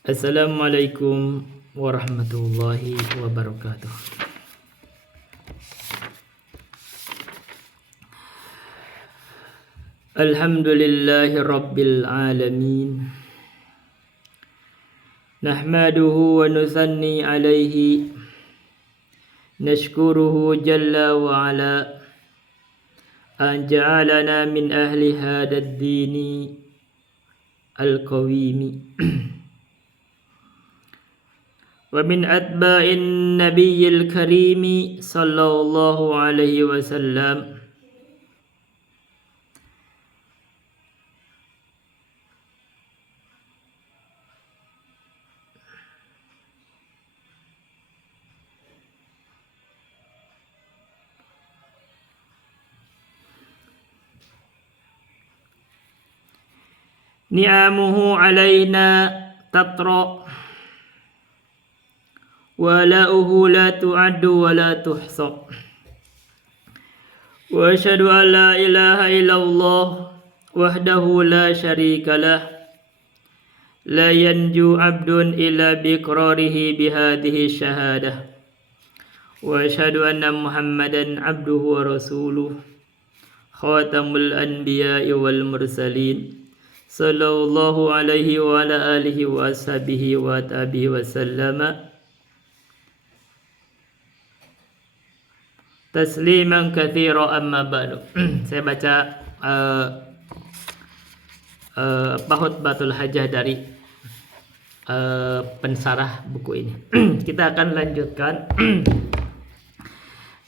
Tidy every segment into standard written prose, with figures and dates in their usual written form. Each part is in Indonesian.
Assalamualaikum warahmatullahi wabarakatuh. Alhamdulillahi rabbil alamin. Nahmaduhu wa nusanni alaihi. Nashkuruhu jalla wa ala. An ja'alana min ahli hadad dini al-qawimi. Wa min atba'in nabiyyil karimi sallallahu alaihi wasallam. Ni'amuhu alaina tatra wala'uhu la tu'addu wa la tuhsa. Wa asyhadu an la ilaha illallah wahdahu la syarika lah. La yanju abdun illa biqrarihi bihadhihi syahadah. Wa asyhadu anna Muhammadan abduhu wa rasuluh. Khatamul anbiya'i wal mursalin. Sallallahu alaihi wa ala alihi wa ashabihi wa tabihi wa sallama tasliman katsira amma ba'du. Saya baca Khutbatul Hajah dari pensarah buku ini. Kita akan lanjutkan.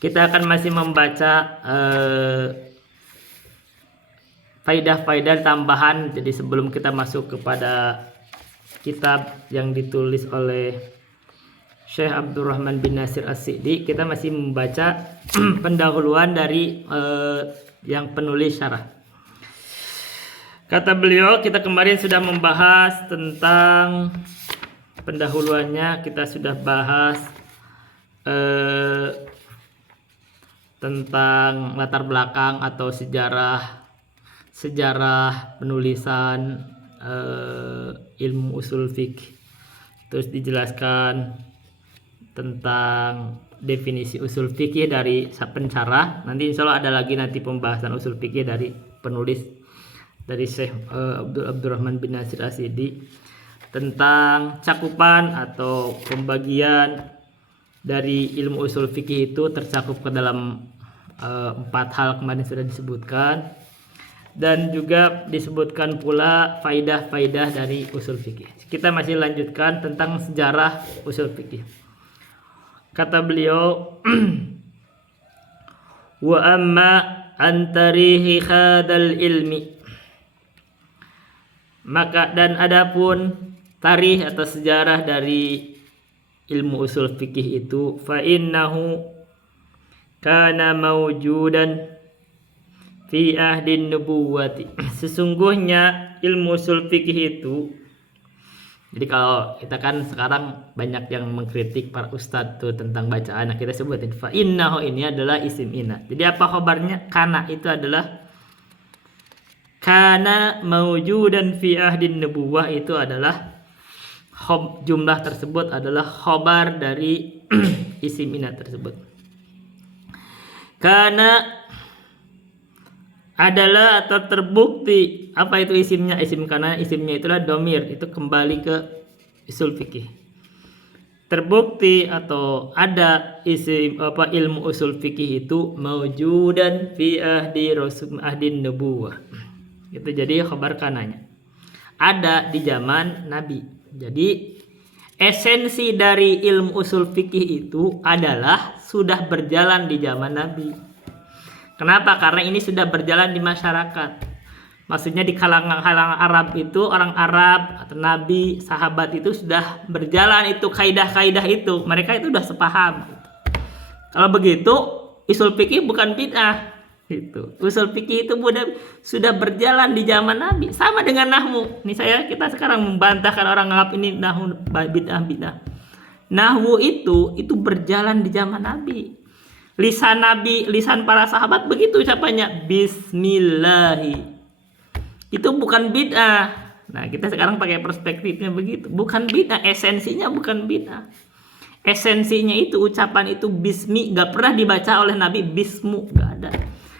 Kita akan masih membaca faidah-faidah tambahan. Jadi sebelum kita masuk kepada kitab yang ditulis oleh Syekh Abdurrahman bin Nasir As-Sa'di, kita masih membaca pendahuluan dari yang penulis syarah. Kata beliau, kita kemarin sudah membahas tentang pendahuluannya. Kita sudah bahas tentang latar belakang atau sejarah penulisan ilmu usul fikih. Terus dijelaskan tentang definisi usul fikih dari pensyarah. Nanti insya Allah ada lagi nanti pembahasan usul fikih dari penulis, dari Syekh Abdurrahman bin Nasir As-Sa'di, tentang cakupan atau pembagian dari ilmu usul fikih itu tercakup ke dalam 4 hal kemarin sudah disebutkan, dan juga disebutkan pula faidah-faidah dari usul fikih. Kita masih lanjutkan tentang sejarah usul fikih. Kata beliau, wa amma an tarihi hadal ilmi, maka dan adapun tarikh atau sejarah dari ilmu usul fikih itu, fa innahu kana mawjudan fi ahdin nubuwati. Sesungguhnya ilmu usul fikih itu, jadi kalau kita kan sekarang banyak yang mengkritik para ustadz tuh tentang bacaan, nah kita sebutin fa innahu ini adalah isim inna. Jadi apa khabarnya? Kana itu adalah kana mawjudan fi ahdin nubuwah, itu adalah jumlah tersebut adalah khabar dari isim inna tersebut. Kana adalah atau terbukti. Apa itu isimnya? Isim kana, isimnya itulah domir, itu kembali ke usul fikih. Terbukti atau ada isim ilmu usul fikih itu maujudan fi ahdi rasul ahdin nubuwah. Itu jadi khabar kananya. Ada di zaman Nabi. Jadi esensi dari ilmu usul fikih itu adalah sudah berjalan di zaman Nabi. Kenapa? Karena ini sudah berjalan di masyarakat. Maksudnya di kalangan Arab itu, orang Arab atau Nabi, sahabat itu sudah berjalan itu kaidah-kaidah itu. Mereka itu sudah sepaham. Kalau begitu, usul fikih bukan bid'ah. Gitu. Usul fikih itu sudah berjalan di zaman Nabi. Sama dengan nahwu. Ini kita sekarang membantahkan orang Arab ini nahwu bid'ah. Nahwu itu berjalan di zaman Nabi. Lisan Nabi, lisan para sahabat begitu ucapannya, bismillahi. Itu bukan bid'ah. Nah, kita sekarang pakai perspektifnya begitu. Bukan bid'ah, esensinya bukan bid'ah. Esensinya itu ucapan itu bismi, gak pernah dibaca oleh Nabi bismu, gak ada.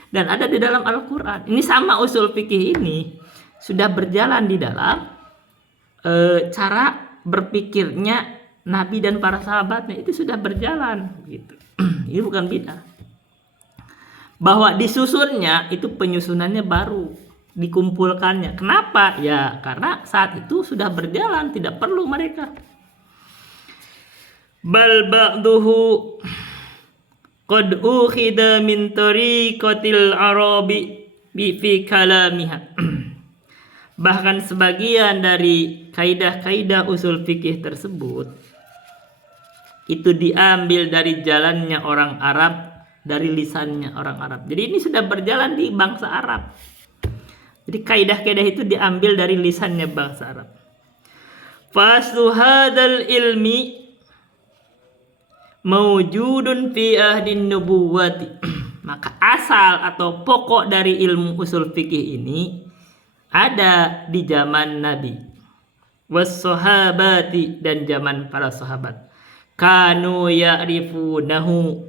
Dan ada di dalam Al-Quran. Ini sama usul fikih ini sudah berjalan di dalam cara berpikirnya Nabi dan para sahabatnya, itu sudah berjalan gitu. Ini bukan bid'ah. Bahwa disusunnya itu penyusunannya baru, dikumpulkannya. Kenapa? Ya karena saat itu sudah berjalan, tidak perlu mereka. Bal ba'duhu qad ukhida min tariqatil arabi fi kalamiha. Bahkan sebagian dari kaidah-kaidah usul fikih tersebut itu diambil dari jalannya orang Arab, dari lisannya orang Arab. Jadi ini sudah berjalan di bangsa Arab. Jadi kaidah-kaidah itu diambil dari lisannya bangsa Arab. Faslu hadzal ilmi mawjudun fi ahdin nubuwati. Maka asal atau pokok dari ilmu usul fikih ini ada di zaman Nabi, was-sahabati, dan zaman para sahabat. Kanu ya'rifunahu.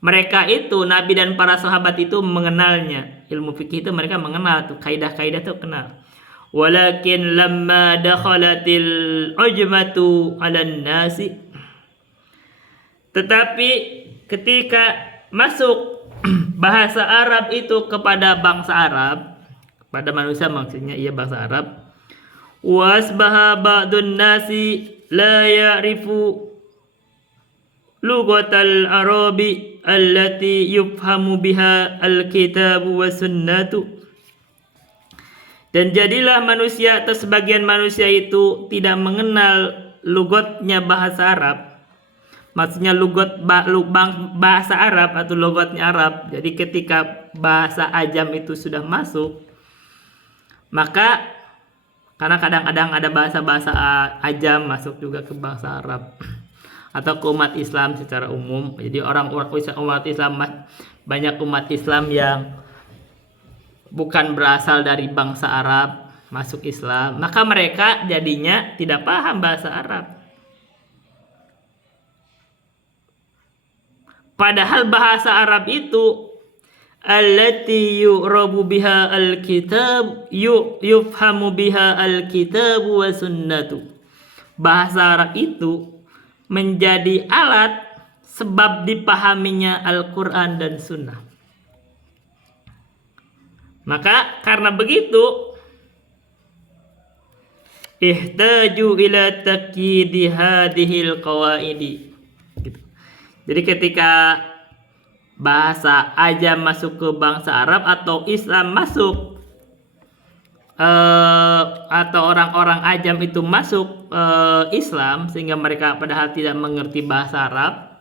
Mereka itu, Nabi dan para sahabat itu mengenalnya. Ilmu fikih itu mereka mengenal tuh, kaidah-kaidah itu kenal. Walakin lamma dakhalatil ujmatu 'alan nasi. Tetapi ketika masuk bahasa Arab itu kepada bangsa Arab, pada manusia maksudnya, iya bangsa Arab, wasbaha ba'dun nasi la ya'rifu lughatal arabi allati yufhamu biha alkitabu wa sunnatu. Dan jadilah manusia atau sebagian manusia itu tidak mengenal lughatnya bahasa Arab. Maksudnya bahasa Arab atau logatnya Arab. Jadi ketika bahasa ajam itu sudah masuk, maka karena kadang-kadang ada bahasa-bahasa ajam masuk juga ke bahasa Arab atau ke umat Islam secara umum. Jadi umat Islam, banyak umat Islam yang bukan berasal dari bangsa Arab masuk Islam, maka mereka jadinya tidak paham bahasa Arab. Padahal bahasa Arab itu allati yu'rabu biha alkitab yufhamu biha alkitab wa sunnatu. Bahasa Arab itu menjadi alat sebab dipahaminya Al-Quran dan Sunnah. Maka karena begitu ihtaju ila takyidi hadhil qawaidi. Gitu. Jadi ketika bahasa ajam masuk ke bangsa Arab atau Islam masuk atau orang-orang ajam itu masuk Islam, sehingga mereka padahal tidak mengerti bahasa Arab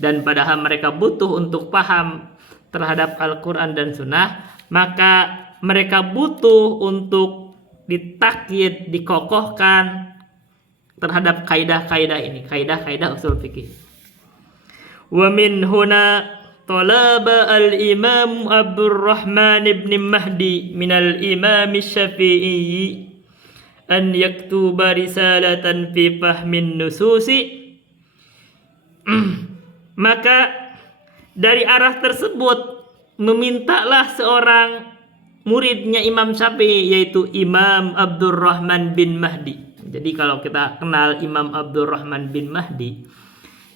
dan padahal mereka butuh untuk paham terhadap Al-Quran dan Sunnah, maka mereka butuh untuk ditakyid, dikokohkan terhadap kaidah-kaidah ini, kaidah-kaidah usul fikih. Wa min huna talaba al-imam Abdurrahman ibn Mahdi min al-imam Syafi'i an yaktuba risalatan fi fahmin nususi. Maka dari arah tersebut memintalah seorang muridnya Imam Syafi'i, yaitu Imam Abdurrahman bin Mahdi. Jadi kalau kita kenal Imam Abdurrahman bin Mahdi,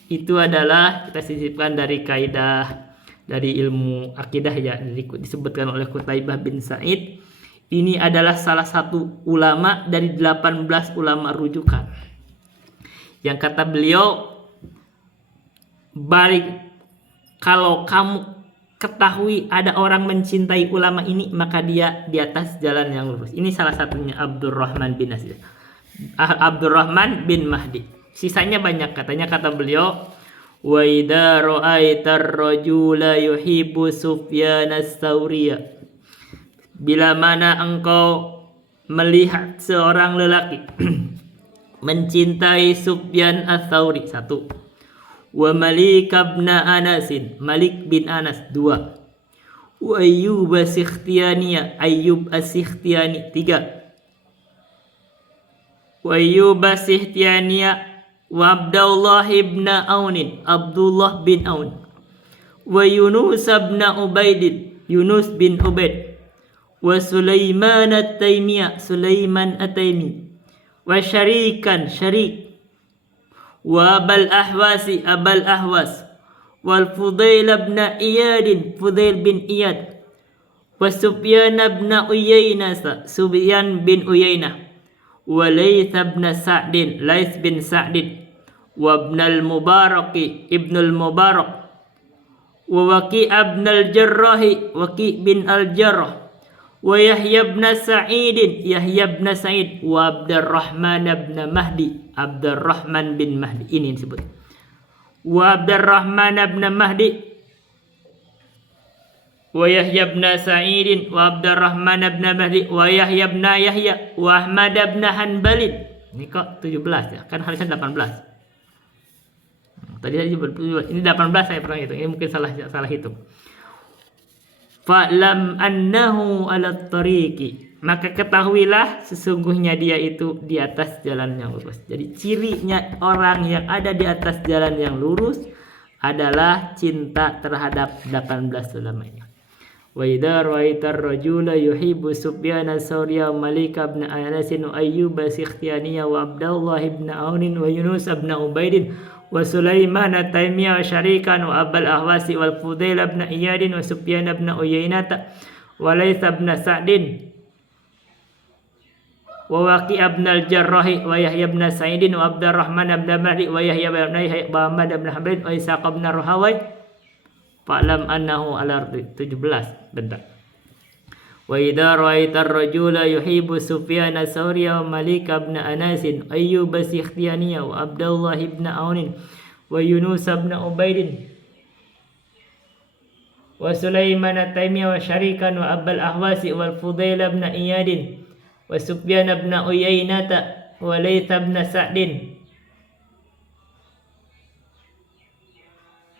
itu adalah kita sisipkan dari kaidah dari ilmu akidah ya, disebutkan oleh Qutaibah bin Sa'id. Ini adalah salah satu ulama dari 18 ulama rujukan yang kata beliau, balik kalau kamu ketahui ada orang mencintai ulama ini, maka dia di atas jalan yang lurus. Ini salah satunya Abdurrahman bin Mahdi. Sisanya banyak, kata beliau, wa idza ra'aitar rajula yuhibbu Sufyan ats-Tsauriyya. Bila mana engkau melihat seorang lelaki mencintai Sufyan ats-Tsauri, 1. Wa Malik bin Anas, Malik bin Anas, 2. Wa Ayyub as-Sikhtiyani, 3. wa Ayyub Sikhtiyaniya wa Abdullah ibn Aun, Abdullah bin Aun, wa Yunus ibn Ubaid, Yunus bin Ubaid, wa Sulaiman at-Taimiyah, Sulaiman at-Taimi, wa Syarikan, Syarik, wa Abul Ahwasi, Abul Ahwas, wal Fudail ibn Iyad, Fudail bin Iyad, wa Sufyan ibn Uyainah, Sufyan bin Uyainah, wa Laits ibn Sa'd, Laits bin Sa'd, wa ibn al-Mubarak, ibn al-Mubarak, wa Waqi' ibn al-Jarrah, Waqi' bin al-Jarrah, wa Yahya ibn Sa'id, Yahya ibn Sa'id, wa Abdurrahman ibn Mahdi, Abdurrahman bin Mahdi, ini disebut, wa Abdurrahman ibn Mahdi, wa Yahya ibn Sa'id, wa Abdurrahman ibn Mahdi, wa Yahya ibn Yahya, wa Ahmad ibn Hanbal. Ini kok 17 ya? Kan harusnya 18. Tadi ini 18 saya pernah hitung. Ini mungkin salah hitung. Fa'lam annahu 'ala tariqi, maka ketahuilah sesungguhnya dia itu di atas jalan yang lurus. Jadi cirinya orang yang ada di atas jalan yang lurus adalah cinta terhadap 18 ulama ini. Wa idza ra'aitar rajula yuhibbu Sufyan as-Sawri wa Malik ibn Anas wa Ayyub Sikhtiyaniya wa Abdullah ibn Aun wa Yunus ibn Ubaid wa Sulaiman at-Taimiyah wa Syarikan wa Abul Ahwasi wal Fudail ibn Iyad wa Sufyan ibn Uyainah wa Laits ibn Sa'd wa Waqi' ibn al-Jarrah wa Yahya ibn Sa'id wa Abdurrahman ibn Mahdi wa Yahya ibn Yahya wa Ahmad ibn Hanbal wa Ishaq ibn Rahawai. Fa'lam annahu 'ala 17. Bentar. Wa idza ra'aitar rajula yuhibbu Sufyan as-Sawri wa Malik ibn Anas, Ayyub Sikhtiyaniya wa Abdullah ibn Aun wa Yunus ibn Ubaid wa Sulaiman at-Taimiyah wa Syarikan wa Abul Ahwasi wal Fudail ibn Iyad wa Sufyan ibn Uyainah wa Laits ibn Sa'd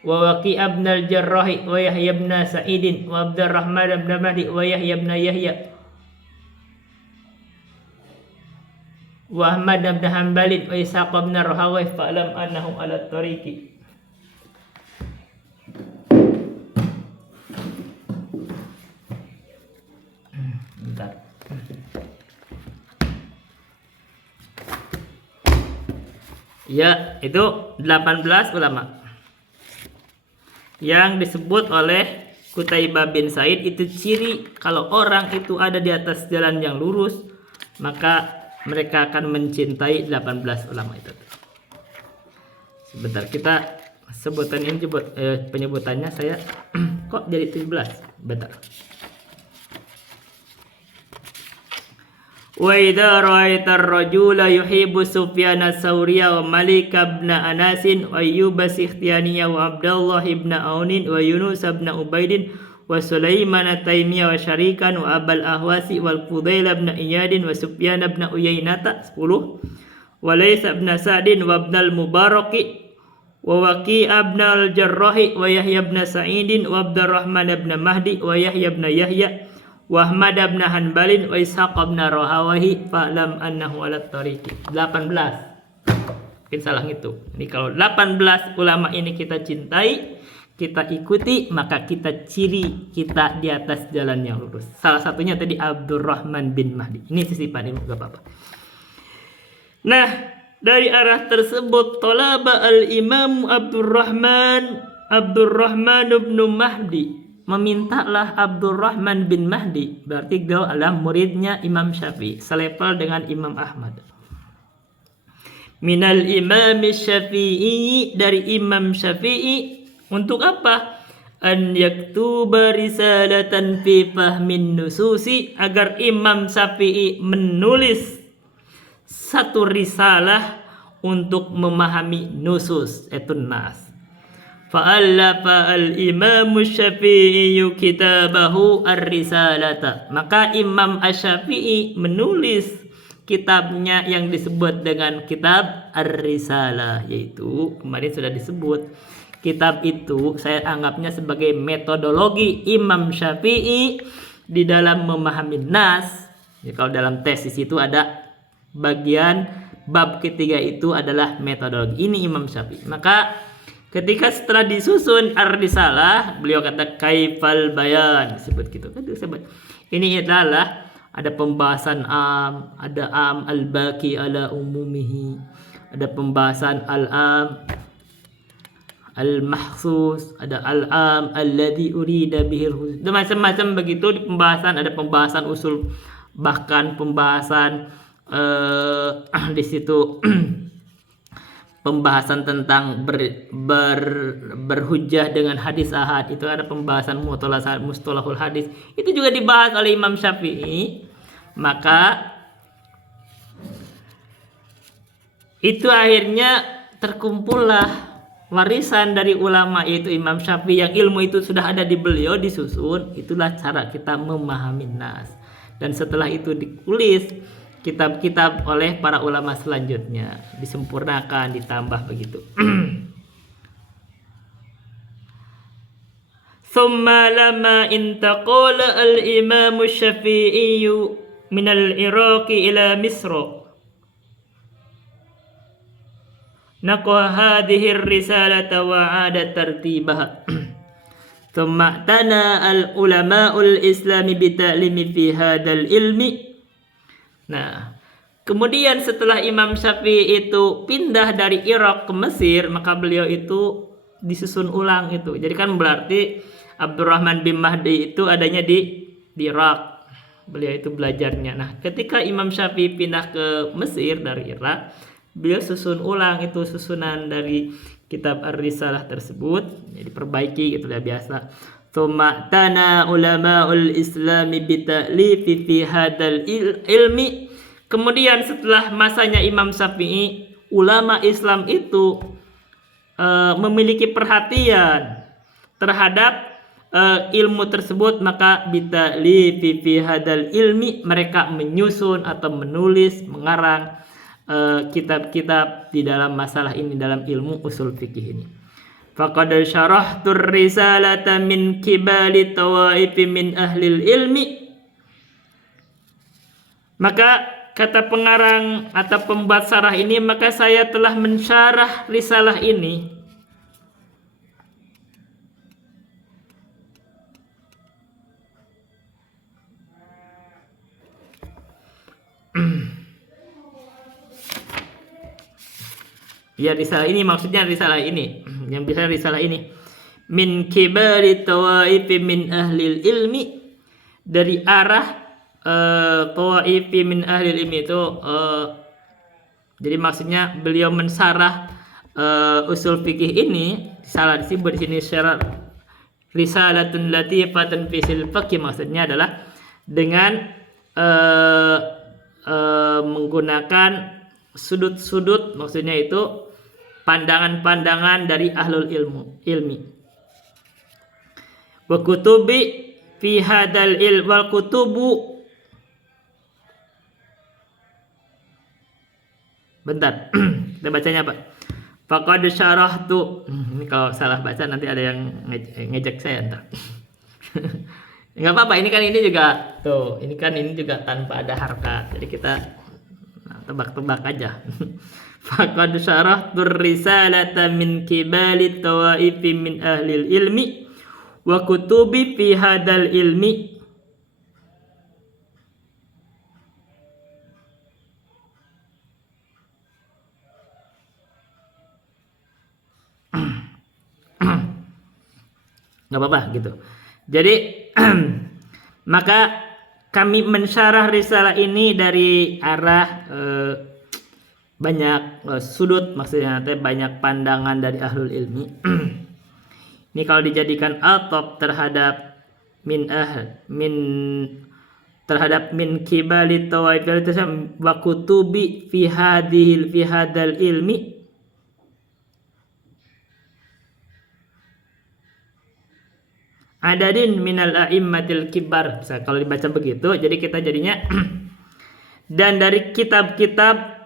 wa Waqi' ibn al-Jarrah wa Yahya ibn Sa'id wa Abdurrahman ibn Mahdi wa Yahya ibn Yahya wa Ahmad ibn Hanbal wa Ishaq ibn Rahawai. Fa'lam annahu 'ala tariqi. Bentar. Ya, itu 18 ulama yang disebut oleh Qutaibah bin Said. Itu ciri kalau orang itu ada di atas jalan yang lurus, maka mereka akan mencintai 18 ulama itu. Sebentar, kita sebutan ini penyebutannya saya kok jadi 17. Bentar. Wa idza ra'aitar rajula yuhibbu Sufyan as-Sawri wa Malik ibn Anas wa Ayyub Sikhtiyaniya wa Abdullah ibn Aun wa Yunus ibn Ubaid wa Sulaiman at-Taimiyah wa Syarikan wa Abul Ahwasi wal Fudail ibn Iyad wa Sufyan ibn Uyainah 10 wa Laits ibn Sa'd wa ibn al-Mubarak wa Waqi' ibn al-Jarrah wa Yahya ibn Sa'id wa Abdurrahman ibn Mahdi wa Yahya ibn Yahya wa Ahmad ibn Hanbal wa Ishaq ibn Rahawahi. Fa'lam annahu 'ala tariqi. 18. Mungkin salah ngitung. Ini kalau 18 ulama ini kita cintai, kita ikuti, maka kita ciri kita di atas jalan yang lurus. Salah satunya tadi Abdurrahman bin Mahdi. Ini sisipan, ini enggak apa-apa. Nah, dari arah tersebut talaba al-Imam Abdurrahman bin Mahdi, memintalah Abdurrahman bin Mahdi, berarti dia adalah muridnya Imam Syafi'i, selevel dengan Imam Ahmad. Minal Imam Syafi'i, dari Imam Syafi'i, untuk apa? An yaktuba risalatan fi fahmin nususi, agar Imam Syafi'i menulis satu risalah untuk memahami nusus, itu nas. Fa'allafa al-Imam Syafi'i kitabahu ar-risalata, maka Imam Asy-Syafi'i menulis kitabnya yang disebut dengan kitab ar-risalah, yaitu kemarin sudah disebut. Kitab itu saya anggapnya sebagai metodologi Imam Syafi'i di dalam memahami nas. Jadi kalau dalam tesis itu ada bagian bab ketiga itu adalah metodologi. Ini Imam Syafi'i. Maka ketika setelah disusun Ar-Risalah, beliau kata kaifal bayan, disebut gitu kan, disebut. Ini adalah ada pembahasan ada al-baqi ala umumihi, ada pembahasan al-am al-mahsus, ada al-am alladhi urida bihil khusus. Macam-macam begitu di pembahasan, ada pembahasan usul, bahkan pembahasan di situ pembahasan tentang berhujjah dengan hadis ahad, itu ada pembahasan mustalahul hadis, itu juga dibahas oleh Imam Syafi'i. Maka itu akhirnya terkumpullah warisan dari ulama, yaitu Imam Syafi'i, yang ilmu itu sudah ada di beliau, disusun. Itulah cara kita memahami nas. Dan setelah itu ditulis kitab-kitab oleh para ulama selanjutnya, disempurnakan, ditambah begitu. Thumma lama intaqala al-Imam Syafi'i min al-Iraq ila Misr, naqwa hadhihi ar-risalata wa 'ada tartibaha. Thumma tana al-ulama'ul islami bita'limi fi hadzal ilmi. Nah, kemudian setelah Imam Syafi'i itu pindah dari Irak ke Mesir, maka beliau itu disusun ulang itu. Jadi kan berarti Abdurrahman bin Mahdi itu adanya di Irak. Beliau itu belajarnya. Nah, ketika Imam Syafi'i pindah ke Mesir dari Irak, beliau susun ulang itu susunan dari kitab Ar-Risalah tersebut, jadi perbaiki gitu ya biasa. Tsumma tana ulama'ul islami bita'lifi fi hadzal ilmi. Kemudian setelah masanya Imam Syafi'i, ulama Islam itu memiliki perhatian terhadap ilmu tersebut, maka bita'lifi fi hadzal ilmi, mereka menyusun atau menulis, mengarang kitab-kitab di dalam masalah ini, dalam ilmu usul fikih ini. Faqad syarahtur risalata min kibali tawaifi min ahlil ilmi. Maka kata pengarang atau pembuat syarah ini, maka saya telah mensyarah risalah ini ya, risalah ini maksudnya risalah ini, yang bisa risalah ini min kibari tawaifi min ahlil ilmi, dari arah tawaifi min ahlil ilmi itu jadi maksudnya beliau mensarah usul fikih ini. Salah disebut di sini syarat risalatun latifatun fisil fikih, maksudnya adalah dengan menggunakan sudut-sudut, maksudnya itu pandangan-pandangan dari ahlul ilmi. Wa kutubi fi hadzal ilm wal kutubu. Bentar, kita bacanya apa? Faqad syarahtu. Ini kalau salah baca nanti ada yang ngejek saya entar. Enggak apa-apa, ini juga tuh, ini juga tanpa ada harkat. Jadi kita tebak-tebak aja. Faqad syarahtur risalata min kibali tawaifi min ahlil ilmi wa kutubi fi hadzal ilmi. Nggak apa-apa gitu. Jadi maka kami mensyarah risalah ini dari arah banyak sudut, maksudnya banyak pandangan dari ahlul ilmi. Ini kalau dijadikan atop terhadap terhadap min kibali tawaif wa kutubi fi hadzal ilmi, adadin minal a'immatil kibar. Bisa kalau dibaca begitu, jadi kita jadinya dan dari kitab-kitab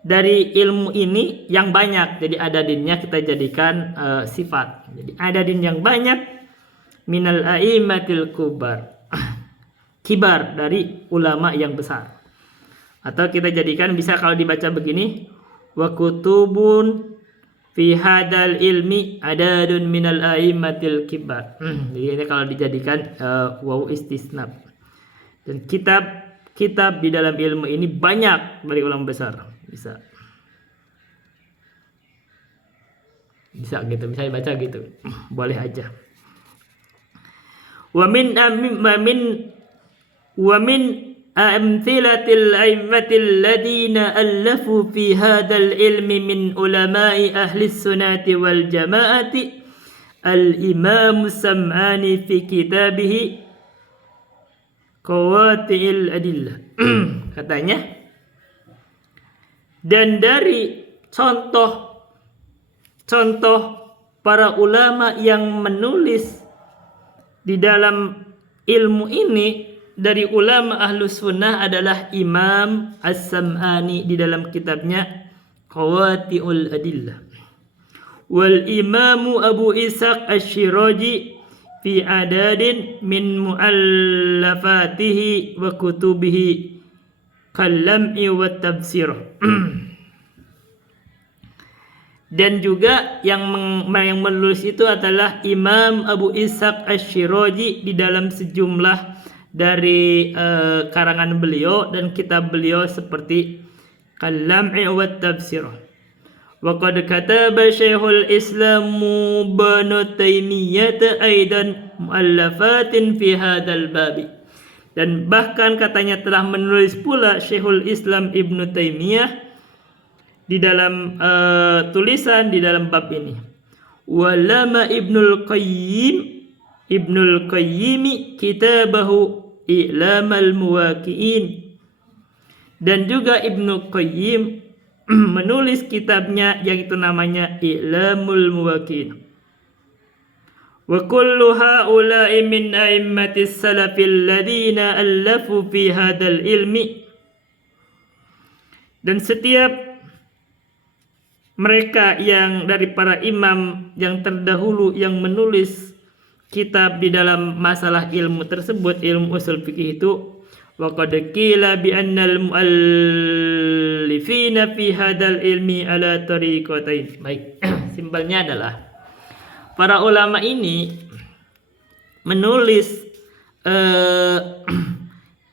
dari ilmu ini yang banyak, jadi adadinnya kita jadikan sifat. Jadi adadin yang banyak minal a'immatil kibar, dari ulama yang besar. Atau kita jadikan bisa kalau dibaca begini, wa kutubun fi hadal ilmi adadun minal a'immatil kibar. Jadi ini kalau dijadikan waw istisnab. Dan kitab di dalam ilmu ini banyak dari ulama besar. Bisa gitu, bisa dibaca gitu. Boleh aja. Wa min amthilatil a'immatil ladina allafu fi hadzal ilmi min ulama'i ahli sunnati wal jama'ati al-imam Sam'ani fi kitabihi Qawati'il Adillah. Katanya, dan dari contoh para ulama yang menulis di dalam ilmu ini dari ulama ahlus sunnah adalah Imam As-Sam'ani di dalam kitabnya Qawati'ul Adillah, wal imamu Abu Ishaq Asy-Syirazi fi adadin min muallafatihi wa kutubihi kalam'i wa tafsir. Dan juga yang menulis itu adalah Imam Abu Ishaq Asy-Syirazi di dalam sejumlah dari karangan beliau dan kitab beliau seperti Kalam'i wa Tafsir. Wa qad kataba Syekhul Islam Ibnu Taimiyah aidan muallafatin fi hadzal babi. Dan bahkan katanya telah menulis pula Syekhul Islam Ibnu Taimiyah di dalam tulisan di dalam bab ini. Walama Ibnul Qayyim kitabahu I'lamal Muwaqqi'in. Dan juga Ibnu Qayyim menulis kitabnya yang itu namanya I'lamul Muwaqqi'in. Wa kullu haula'i min a'immatis salafil ladina allafu fi hadzal ilmi. Dan setiap mereka yang dari para imam yang terdahulu yang menulis kitab di dalam masalah ilmu tersebut, ilmu usul fikih itu, wa qad qila bi annal muallifina fi hadzal ilmi ala tariqatain. Baik, simpelnya adalah para ulama ini menulis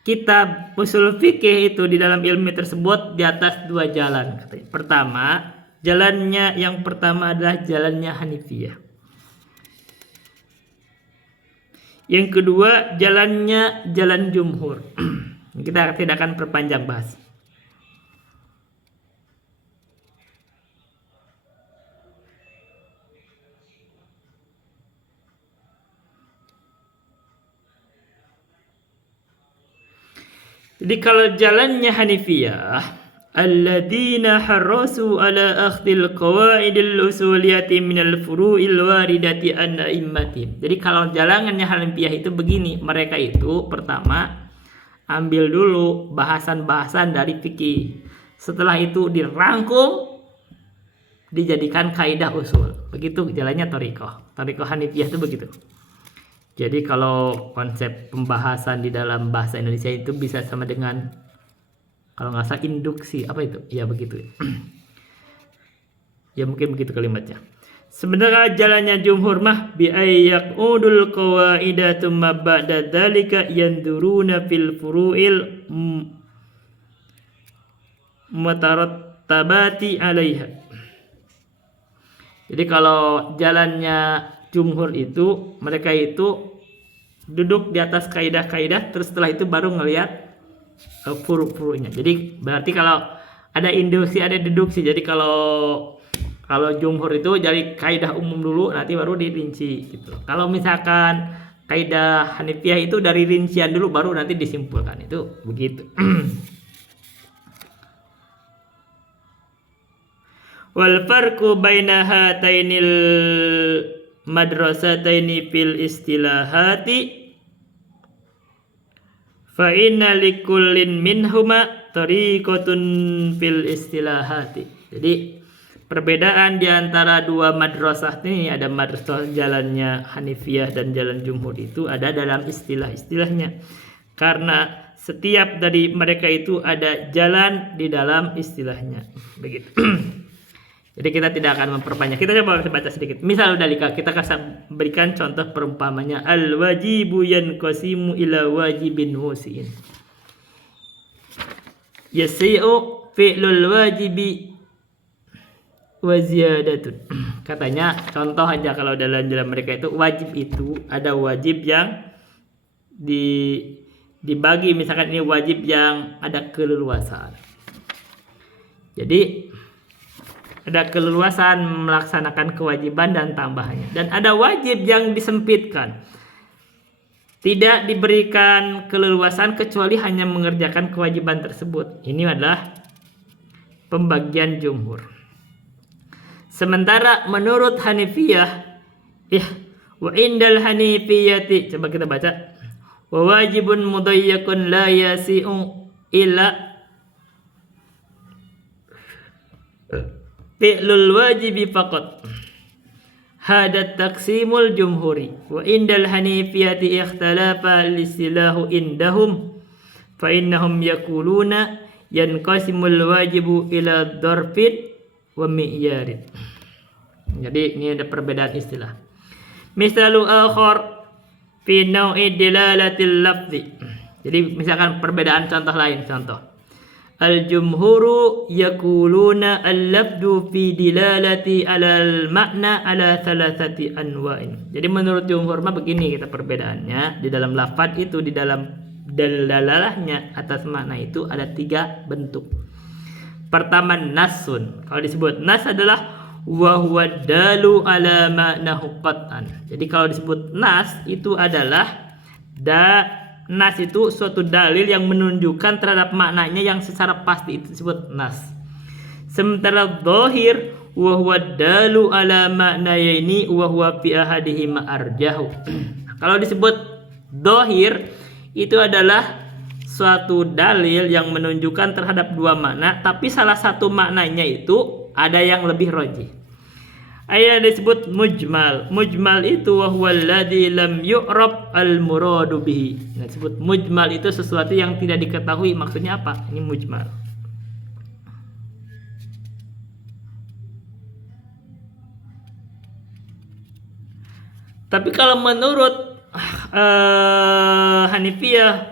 kitab usul fikih itu di dalam ilmu tersebut di atas dua jalan. Pertama, jalannya yang pertama adalah jalannya Hanifiyah. Yang kedua, jalannya jalan jumhur. Kita tidak akan perpanjang bahas. Jadi kalau jalannya Hanifiyah, alladzina harasu ala akhdil qawaidil usuliyati minal furu'il waridati an a'immatihim. Jadi kalau jalannya Hanifiyah itu begini, mereka itu pertama ambil dulu bahasan-bahasan dari fikih. Setelah itu dirangkum dijadikan kaidah usul. Begitu jalannya thariqah. Thariqah Hanifiyah itu begitu. Jadi kalau konsep pembahasan di dalam bahasa Indonesia itu bisa sama dengan, kalau nggak salah, induksi, apa itu? Ya begitu. Ya mungkin begitu kalimatnya. Sebenarnya jalannya jumhur mah bi ayyaqudul qawaida thumma ba'da dzalika yanduruna fil furu'il mutarattabati 'alaiha. Jadi kalau jalannya jumhur itu, mereka itu duduk di atas kaidah-kaidah, terus setelah itu baru ngelihat furu-furunya. Jadi berarti kalau ada induksi ada deduksi. Jadi kalau jumhur itu jadi kaidah umum dulu, nanti baru dirinci gitu. Kalau misalkan kaidah Hanifiyah itu dari rincian dulu baru nanti disimpulkan, itu begitu. Wal farqu baina hatainil madrasataini fil istilahati fa inna likullin minhuma tariqatun fil istilahati. Jadi perbedaan di antara dua madrasah ini, ada madrasah jalannya Hanifiyah dan jalan jumhur, itu ada dalam istilah-istilahnya. Karena setiap dari mereka itu ada jalan di dalam istilahnya. Begitu. Jadi kita tidak akan memperbanyak. Kita coba baca sedikit. Misal dalika, kita kasih berikan contoh perumpamannya. Al wajibu yanqasimu ila wajibin musiin. Yasi'u fi'lul wajibi wa ziyadatun. Katanya contoh aja kalau dalam jalan mereka itu wajib itu ada wajib yang dibagi, misalkan ini wajib yang ada keleluasaan. Jadi ada keleluasan melaksanakan kewajiban dan tambahannya. Dan ada wajib yang disempitkan. Tidak diberikan keleluasan kecuali hanya mengerjakan kewajiban tersebut. Ini adalah pembagian jumhur. Sementara menurut Hanifiyah, wa indal Hanifiyati, coba kita baca. Wa wajibun mudayyakun la yasi'u illa fi'lul wajibi faqat. Hada taqsimul jumhuri wa indal hanifiyati ikhtalafa al-istilahu indahum fa innahum yaquluna yanqasimul wajibu ila dzarfin wa mi'yarin. Jadi ini ada perbedaan istilah. Misalu akhar fi naw'i dilalatil lafzi. Jadi misalkan perbedaan contoh lain, contoh al-jumhuru yaquluna al-lafdu fi dilalati alal makna ala thalathati anwa'in. Jadi menurut jumhur mah begini kita perbedaannya, di dalam lafaz itu, di dalam dalalahnya atas makna itu ada 3 bentuk. Pertama nasun. Kalau disebut nas adalah wa huwa dalu ala ma'nahu qat'an. Jadi kalau disebut nas itu adalah nas itu suatu dalil yang menunjukkan terhadap maknanya yang secara pasti, itu disebut nas. Sementara dhahir wa huwa dalu ala ma'nayaini wa huwa fi ahadihima arjahu. Kalau disebut dhahir itu adalah suatu dalil yang menunjukkan terhadap 2 makna, tapi salah satu maknanya itu ada yang lebih rajih. Ayat disebut mujmal. Mujmal itu wa huwa alladzi lam yu'rab al-muradu bihi. Nah, disebut mujmal itu sesuatu yang tidak diketahui maksudnya apa. Ini mujmal. Tapi kalau menurut Hanifiyah,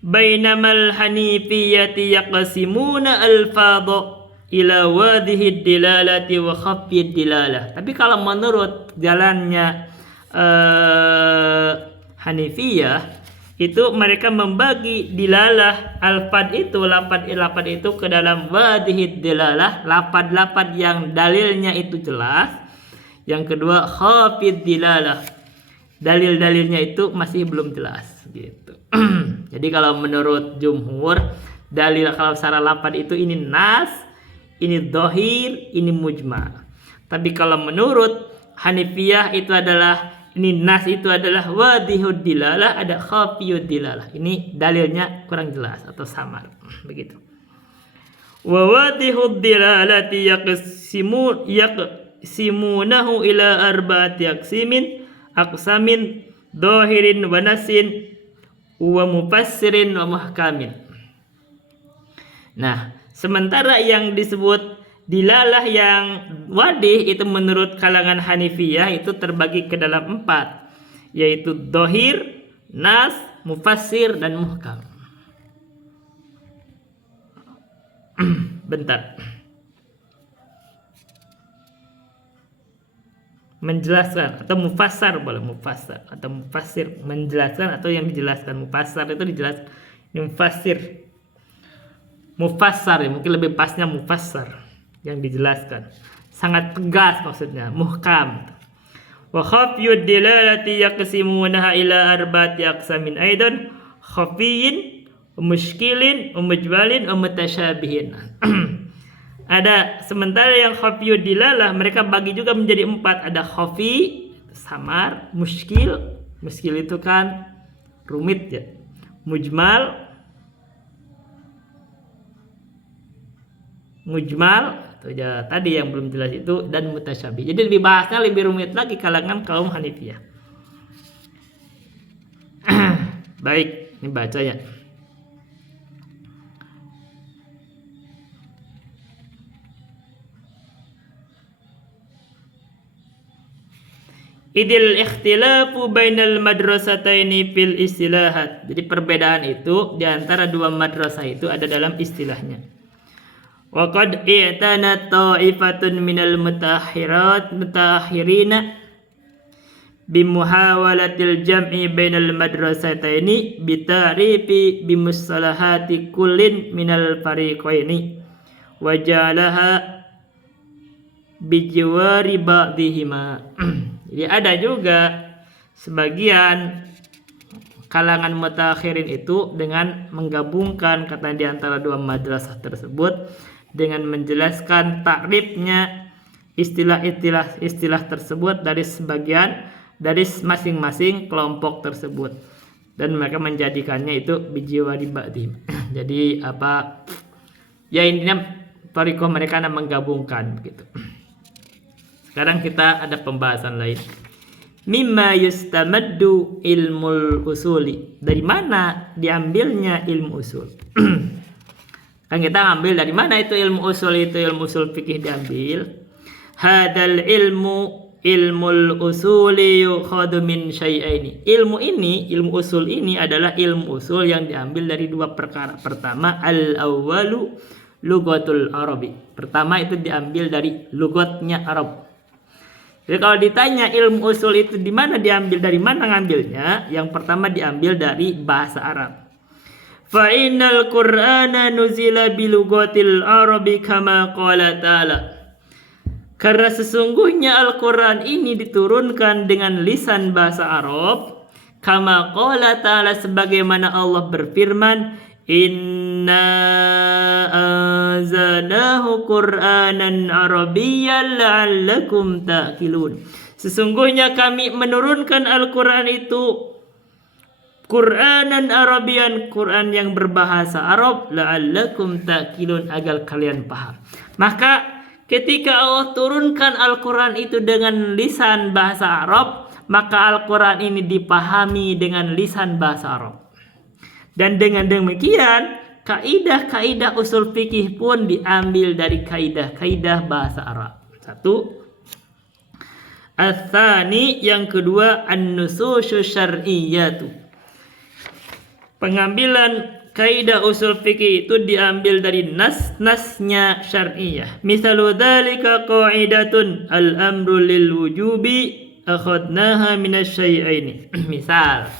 bainamal hanifiyati yaqsimuna al-fadha ila wadhihi dilalati wa khaffi dilalah. Tapi kalau menurut jalannya Hanifiyah itu mereka membagi dilalah alfad itu, lafad itu ke dalam wadhihi dilalah, lafad yang dalilnya itu jelas. Yang kedua khaffi dilalah, dalil-dalilnya itu masih belum jelas gitu. Jadi kalau menurut jumhur, dalil kalau secara lafad itu ini nas, ini dhahir, ini mujmal. Tapi kalau menurut Hanifiyah itu adalah ini nas itu adalah wadihud dilalah, ada khafiyud dilalah. Ini dalilnya kurang jelas atau samar. Begitu. Wa wadihud dilalati yaqsimunahu ila arba'ati aqsamin dhahirin wa nasin wa mufassirin wa muhkamin. Nah, sementara yang disebut dilalah yang wadih itu menurut kalangan Hanifiyah itu terbagi ke dalam 4, yaitu dhahir, nas, mufassir, dan muhkam. Bentar. Menjelaskan atau mufassar, boleh mufassar atau mufassir, menjelaskan atau yang dijelaskan. Mufassar itu dijelaskan, ini mufassar ya, mungkin lebih pasnya mufassar yang dijelaskan, sangat tegas maksudnya. Muhkam. Wa khafiyud dilalati yaqsimunaha ila arba'ati aqsamin aidan khafiyyin wa mushkilin wa mujmalin wa mutasyabihin. Ada sementara yang khafiyud dilalah mereka bagi juga menjadi 4. Ada khafi, samar, muskil itu kan rumit ya. Mujmal atau ya, tadi yang belum jelas itu, dan mutasyabih. Jadi lebih bahasnya lebih rumit lagi kalangan kaum Hanifiyah. Baik, ini baca ya. Idil ikhtilafu bainal madrasataini fil istilahat. Jadi perbedaan itu di antara dua madrasah itu ada dalam istilahnya. Wa qad i'tana ta'ifatun minal mutaakhirina bimuhawalatil jam'i bainal madrasataini bita'rifi bimustalahati kullin minal fariqaini wa ja'alaha bijiwari ba'dihima. Jadi ada juga sebagian kalangan mutakhirin itu dengan menggabungkan kata di antara dua madrasah tersebut dengan menjelaskan takrifnya istilah tersebut dari masing-masing kelompok tersebut, dan mereka menjadikannya itu bijiwari ba'dihim. Jadi ya intinya thariqah mereka menggabungkan begitu. Sekarang kita ada pembahasan lain. Mimma yustamaddu ilmul usuli. Dari mana diambilnya ilmu usul? Kan kita ambil dari mana itu ilmu usul, itu ilmu usul fikih diambil. Hadal ilmul usuli yukhadu min syai'aini. Ilmu usul ini adalah ilmu usul yang diambil dari dua perkara. Pertama, al-awwalu lughatul arabi. Pertama itu diambil dari lugatnya Arab. Jadi kalau ditanya ilmu usul itu di mana diambil, dari mana ngambilnya? Yang pertama diambil dari bahasa Arab. Fa innal Qur'ana nuzila bi lughatil arabi kama qala ta'ala. Karena sesungguhnya Al-Qur'an ini diturunkan dengan lisan bahasa Arab, kama qala ta'ala, sebagaimana Allah berfirman, inna anzalnahu qur'anan arabiyyan la'allakum ta'qilun. Sesungguhnya kami menurunkan Al-Qur'an itu Qur'anan Arabian, Qur'an yang berbahasa Arab, la'allakum ta'qilun, agar kalian paham. Maka ketika Allah turunkan Al-Qur'an itu dengan lisan bahasa Arab, maka Al-Qur'an ini dipahami dengan lisan bahasa Arab. Dan dengan demikian, kaidah-kaidah usul fikih pun diambil dari kaidah-kaidah bahasa Arab. Satu. Ats-tsani, yang kedua, an-nususy syar'iyyatu. Pengambilan kaidah usul fikih itu diambil dari nas-nasnya syar'iyah. Misalu dzalika qaidatun al-amru lil wujubi akhadnaha minasy-syai'aini. Misal,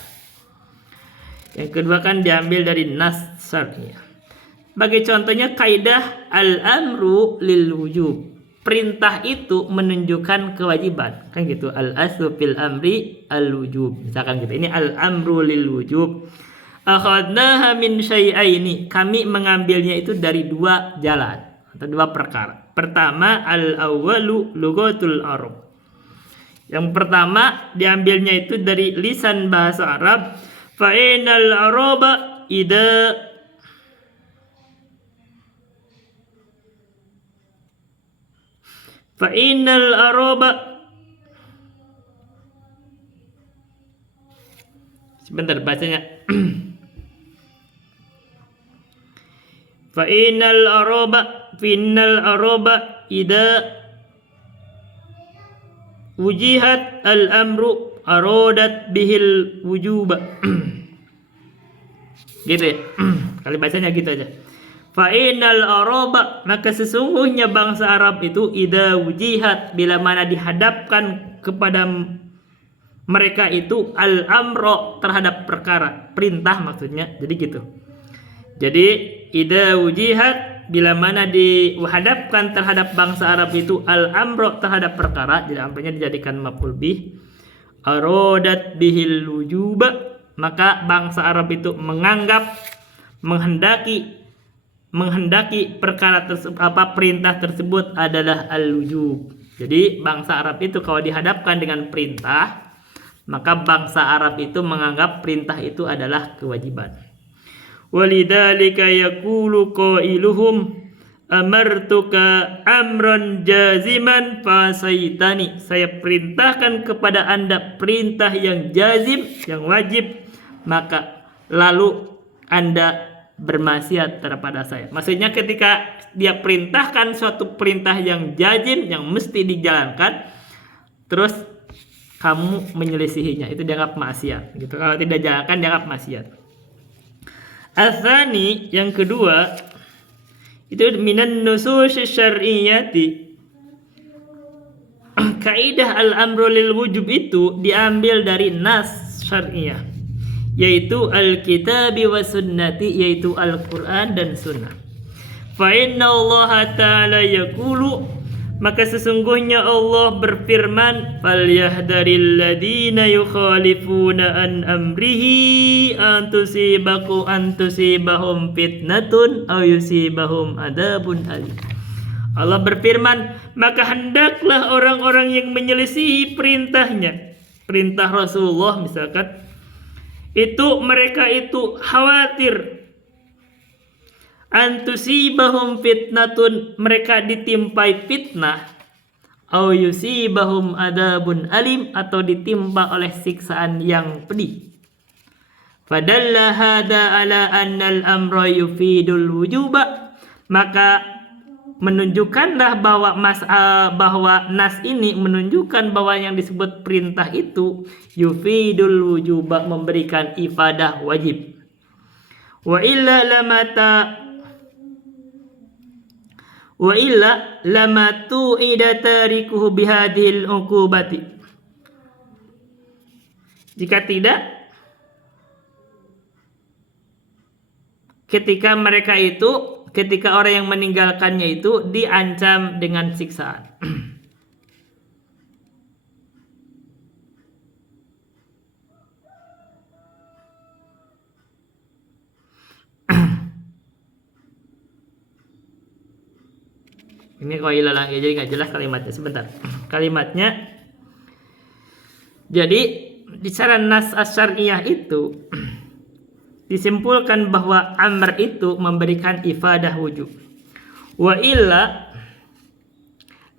yang kedua kan diambil dari nas syar'iyah. Bagi contohnya kaidah al-amru lil wujub. Perintah itu menunjukkan kewajiban. Kan gitu. Al-aslu fil amri al-wujub. Misalkan gitu. Ini al-amru lil wujub. Akhadnaha min syai'aini. Kami mengambilnya itu dari dua jalan atau dua perkara. Pertama, al-awwalu lughatul Arab. Yang pertama diambilnya itu dari lisan bahasa Arab. Fa'inal araba ida Fa'inal araba, sebentar bacanya. Fa'inal araba ida wujihat al-amru arodat bihil wujuba. Gitu ya. Kali bacanya gitu aja. Fa'inal araba, maka sesungguhnya bangsa Arab itu idza wujihat, bila mana dihadapkan kepada mereka itu al-amro, terhadap perkara, perintah maksudnya. Jadi gitu. Jadi idza wujihat, bila mana dihadapkan terhadap bangsa Arab itu al-amro, terhadap perkara, jadi amrnya dijadikan maf'ul bih, arodat bihil wujuba, maka bangsa Arab itu menganggap, menghendaki perkara tersebut, perintah tersebut adalah al-wujub. Jadi bangsa Arab itu kalau dihadapkan dengan perintah, maka bangsa Arab itu menganggap perintah itu adalah kewajiban. Walidzalika yaqulu qailuhum amartuka amran jaziman fasaitani. Saya perintahkan kepada Anda perintah yang jazim, yang wajib, maka lalu Anda bermaksiat kepada saya. Maksudnya ketika dia perintahkan suatu perintah yang jazim, yang mesti dijalankan, terus kamu menyelisihinya, itu dianggap maksiat gitu. Kalau tidak jalankan dianggap maksiat. Atsani, yang kedua, itu minan nusus syar'iyyati. Kaidah al-amru lil wujub itu diambil dari nas syar'iyah, yaitu al-kitabi wa sunnati, yaitu Al-Quran dan sunnah. Fa inna Allah ta'ala yaqulu, maka sesungguhnya Allah berfirman, falyahdharil ladzina yukhalifuna an amrihi an tusibahum fitnatun aw yusibahum adzabun alim. Allah berfirman, maka hendaklah orang-orang yang menyelisihi perintahnya, perintah Rasulullah misalkan, itu mereka itu khawatir antusibahum fitnatun, mereka ditimpai fitnah, au yusibahum adabun alim, atau ditimpa oleh siksaan yang pedih. Fadalla hada ala annal amra yufidul wujuba, maka menunjukkanlah bahwa nas ini menunjukkan bahwa yang disebut perintah itu yufidul wujuba, memberikan ifadah wajib. Wa illa lama tu'ida tarikuhu bihadhil uqubati. Jika tidak, ketika orang yang meninggalkannya itu diancam dengan siksaan. Ini qailah lagi, jadi nggak jelas kalimatnya. Sebentar, kalimatnya. Jadi di cara nas asyariyah itu disimpulkan bahwa amr itu memberikan ifadah wujub. Wa illa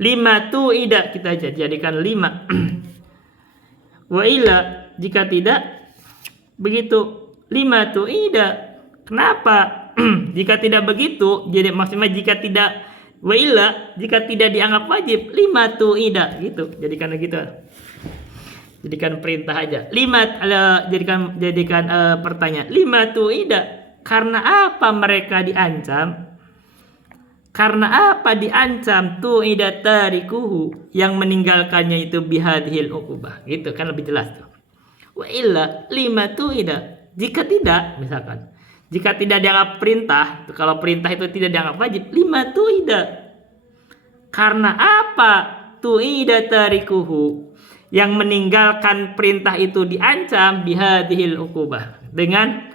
lima tu'ida, kita jadikan 5. Wa illa, jika tidak begitu, 5 tu'ida. Kenapa? Jika tidak begitu, jadi maksudnya jika tidak, wa illa, jika tidak dianggap wajib, 5 tu'ida gitu. Jadikan gitu. Jadikan perintah aja. 5 jadikan pertanyaan. 5 tu'ida. Karena apa mereka diancam? Karena apa diancam? Tu'ida tarikuhu, yang meninggalkannya itu bihadhil uqubah. Gitu kan lebih jelas tuh. Wa illa 5 tu'ida. Jika tidak, misalkan, jika tidak dianggap perintah, kalau perintah itu tidak dianggap wajib, 5 tu'ida. Karena apa? Tu'ida tarikuhu, yang meninggalkan perintah itu diancam bihadhil uqubah, dengan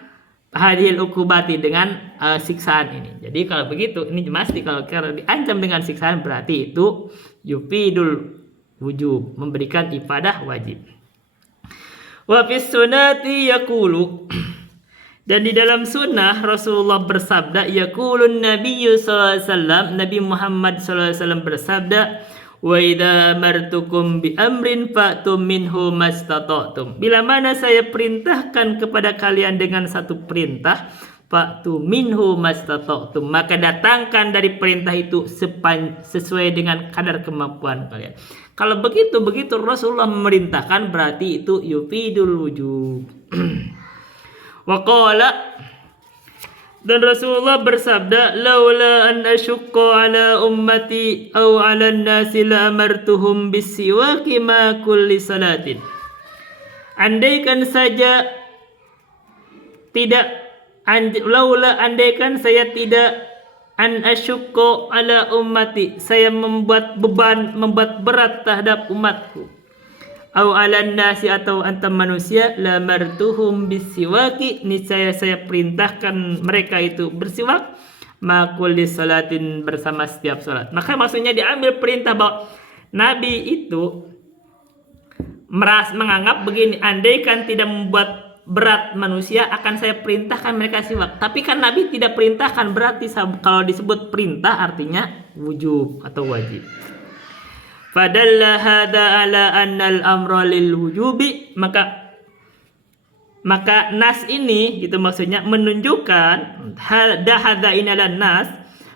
hadhil uqubati, dengan siksaan ini. Jadi kalau begitu, ini pasti kalau diancam dengan siksaan berarti itu yufidul wujub, memberikan ifadah wajib. Wa fis sunnati yaqulu, dan di dalam sunnah Rasulullah bersabda, yaqulun nabiyyu sallallahu alaihi wasallam, Nabi Muhammad sallallahu alaihi wasallam bersabda, wa idza amartukum bi amrin fa'tum minhu mastata'tum. Bila mana saya perintahkan kepada kalian dengan satu perintah, fa'tum minhu mastata'tum, maka datangkan dari perintah itu sesuai dengan kadar kemampuan kalian. Kalau begitu Rasulullah memerintahkan, berarti itu yufidul wujub. Wa qala, dan Rasulullah bersabda, laula an asyqa ala ummati aw ala an-nasi la amartuhum bisiwaki ma kulli salatin. Andaikan saja tidak, andaikan saya tidak an asyqa ala ummati, saya membuat beban, membuat berat terhadap umatku, au alan nasi, atau antam manusia, la martuhum bisiwaki, niscaya saya perintahkan mereka itu bersiwak, makul di salatin, bersama setiap salat. Maka maksudnya diambil perintah bahwa Nabi itu menganggap begini, andaikan tidak membuat berat manusia, akan saya perintahkan mereka siwak. Tapi kan Nabi tidak perintahkan, berarti kalau disebut perintah artinya wujub atau wajib. Fadalla hada ala annal amra lil wujubi, maka nas ini gitu maksudnya menunjukkan hada inalan nas,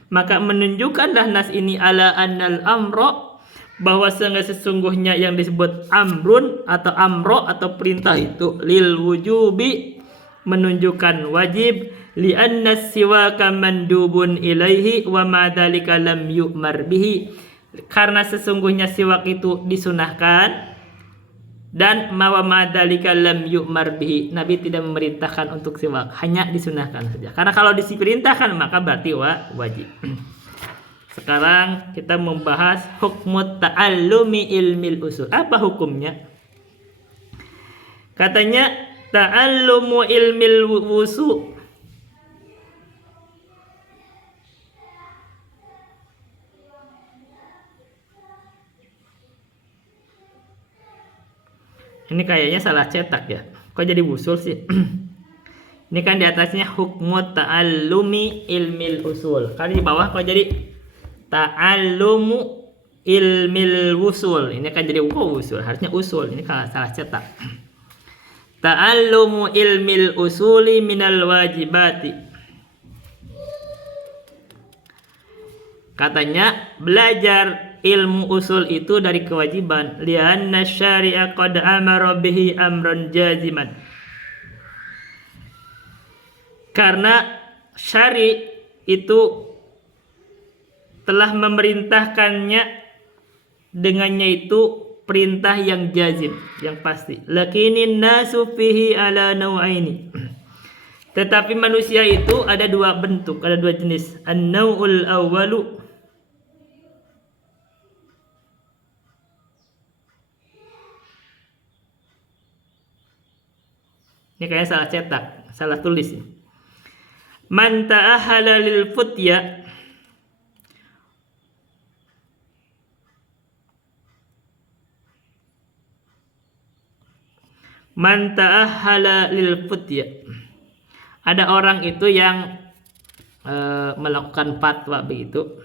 maka menunjukkanlah nas ini ala annal amra, bahwa sesungguhnya yang disebut amrun atau amro atau perintah itu lil wujubi menunjukkan wajib, li'anna siwaka mandubun ilaihi wa ma dzalika lam yu'mar bihi, karena sesungguhnya siwak itu disunahkan dan ma dzalika lam yu'mar bihi, Nabi tidak memerintahkan untuk siwak, hanya disunahkan saja. Karena kalau diperintahkan maka berarti wajib. Sekarang kita membahas hukmu ta'allumi ilmil usul. Apa hukumnya? Katanya ta'allumu ilmil usul ini kayaknya salah cetak ya. Kok jadi usul sih? Ini kan di atasnya hukmu ta'allumi ilmil usul. Kan di bawah kok jadi ta'allumu ilmil usul. Ini kan jadi usul. Harusnya usul. Ini kan salah cetak. Ta'allumu ilmil usuli minal wajibati. Katanya belajar ilmu usul itu dari kewajiban. Lianna syari'a qad amara bihi amran jaziman. Karena syari itu telah memerintahkannya dengannya itu perintah yang jazim, yang pasti. Lakinin nasu fihi ala nau'aini. Tetapi manusia itu ada dua bentuk, ada dua jenis. An-nau'ul awwalu, ini kayaknya salah cetak, salah tulis. Man ta'ahala lil futya, man ta'ahala lil futya. Ada orang itu yang melakukan fatwa begitu.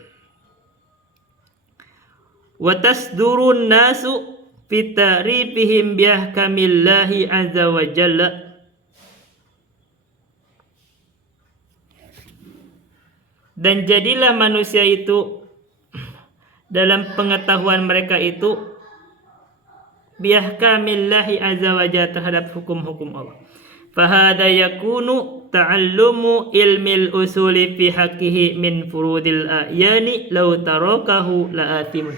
Wa tasdurun nasu fi ta'rifihim bi ahkamillahi azza wa jalla. Dan jadilah manusia itu dalam pengetahuan mereka itu biahkamillahi azza wa jalla terhadap hukum-hukum Allah. Fahada yakunu ta'allumu ilmil usuli fi haqqihi min furudil ayani law tarakahu la'athimun.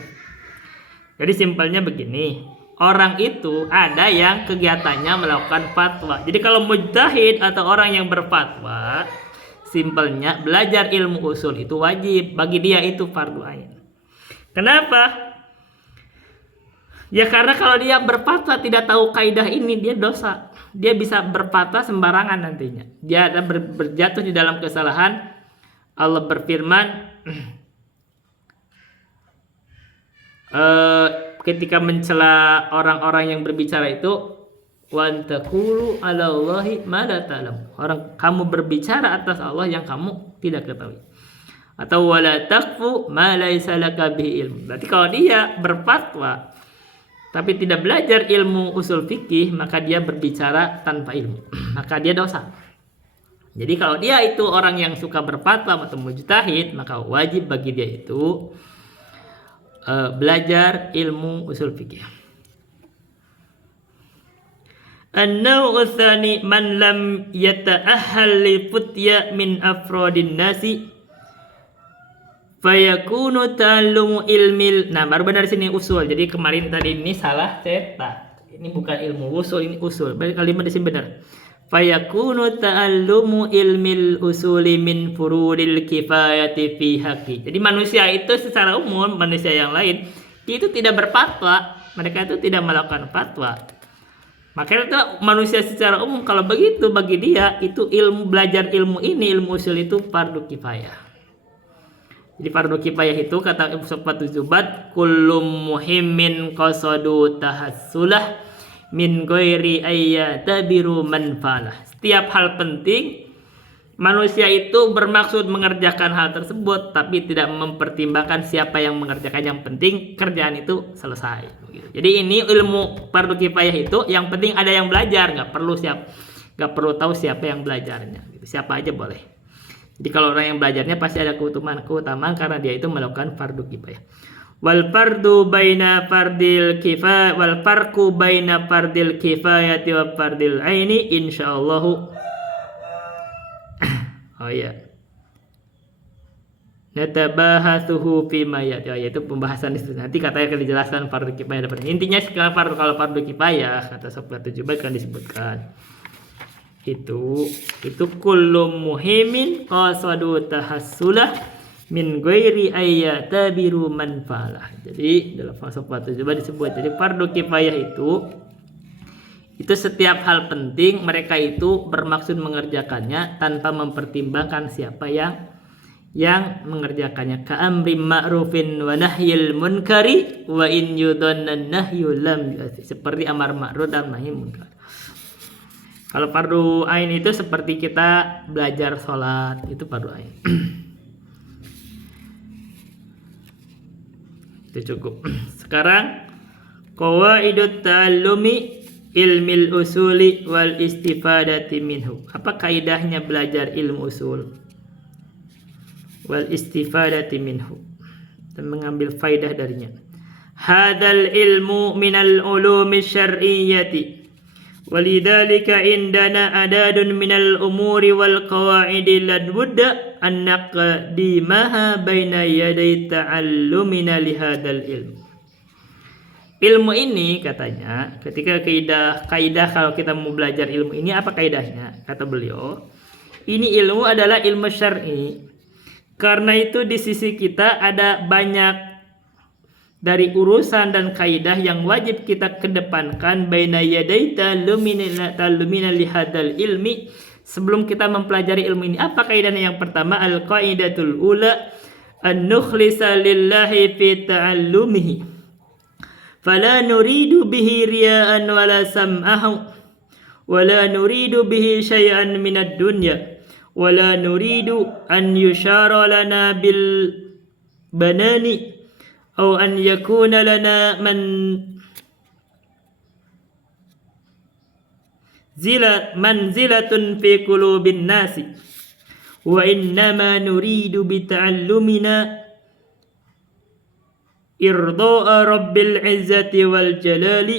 Jadi simpelnya begini, orang itu ada yang kegiatannya melakukan fatwa. Jadi kalau mujtahid atau orang yang berfatwa, simpelnya belajar ilmu usul itu wajib, bagi dia itu fardu ain. Kenapa? Ya karena kalau dia berfatwa tidak tahu kaidah ini, dia dosa. Dia bisa berfatwa sembarangan nantinya. Dia ada berjatuh di dalam kesalahan. Allah berfirman ketika mencela orang-orang yang berbicara itu, wa antaqulu 'alallahi ma la ta'lam. Orang kamu berbicara atas Allah yang kamu tidak ketahui. Atau wala taqfu ma laisa laka bihi ilm. Berarti kalau dia berfatwa tapi tidak belajar ilmu usul fikih, maka dia berbicara tanpa ilmu. Maka dia dosa. Jadi kalau dia itu orang yang suka berfatwa atau mujtahid, maka wajib bagi dia itu belajar ilmu usul fikih. An-naw'u tsani man lam yata'ahhal li futya min afradin nasi fayakunu ta'allumu ilmil. Nah, baru benar sini usul. Jadi kemarin tadi ini salah cetak. Ini bukan ilmu usul, ini usul. Berarti kalimat di sini benar. Fayakunu ta'allumu ilmil usuli min furudil kifayati fi haqqi. Jadi manusia itu secara umum, manusia yang lain itu tidak berfatwa. Mereka itu tidak melakukan fatwa. Makanya itu manusia secara umum kalau begitu bagi dia itu ilmu, belajar ilmu ini, ilmu usul itu fardu kifayah. Jadi fardu kifayah itu kata Ibnu Zubat, kullum muhimmin qasadu tahassulah min ghairi ayyatabiru manfalah. Setiap hal penting manusia itu bermaksud mengerjakan hal tersebut tapi tidak mempertimbangkan siapa yang mengerjakan. Yang penting kerjaan itu selesai. Jadi ini ilmu fardu kifayah itu yang penting ada yang belajar, nggak perlu tahu siapa yang belajarnya. Siapa aja boleh. Jadi kalau orang yang belajarnya pasti ada keutamaan karena dia itu melakukan fardu kifayah. wal fardu baina fardil kifayah wal farqu baina fardil kifayati wa fardil aini insyaallah. Oh ya. Natabahatsuhu fi ma yaitu pembahasan itu. Nanti katanya akan dijelaskan fardu kifayah dan intinya sekarang kalau fardu kifayah kata Sofyan 17 kan disebutkan. Itu kullu muhimin qasadu tahassulah min ghairi ayyatabiru manfalah. Jadi dalam falsafah coba disebut jadi fardu kifayah itu setiap hal penting mereka itu bermaksud mengerjakannya tanpa mempertimbangkan siapa yang mengerjakannya. Ka'amri ma'rufin wa nahyil munkari wa in yudhanna nahyu lam seperti amar ma'ruf dan nahi munkar. Kalau fardu ain itu seperti kita belajar sholat, itu fardu ain. Itu cukup. Sekarang qawaidut ta'allumi ilmil usuli wal istifadati minhu. Apa kaidahnya belajar ilmu usul wal istifadati minhu dan mengambil faidah darinya. Hadzal ilmu minal ulumi syar'iyyati walidzalika indana adadun minal umuri wal qawaidi lad budda an naqdimaha baina yaday ta'allumina li hadzal ilm. Ilmu ini katanya ketika kaidah kalau kita mau belajar ilmu ini apa kaidahnya? Kata beliau, ini ilmu adalah ilmu syar'i. Karena itu di sisi kita ada banyak dari urusan dan kaidah yang wajib kita kedepankan baina yaday ta'allumina li hadzal ilmi sebelum kita mempelajari ilmu ini. Apa kaidahnya? Yang pertama al-qaidatul ula an-nukhlisa lillahi fi ta'allumihi fala nuridu bihi riya'an wala sam'ahu wala nuridu bihi syai'an minad dunya wala nuridu an yushara lana bil banani أو أن يكون لنا منزلة في قلوب الناس وإنما نريد بتعلمنا إرضاء رب العزة والجلال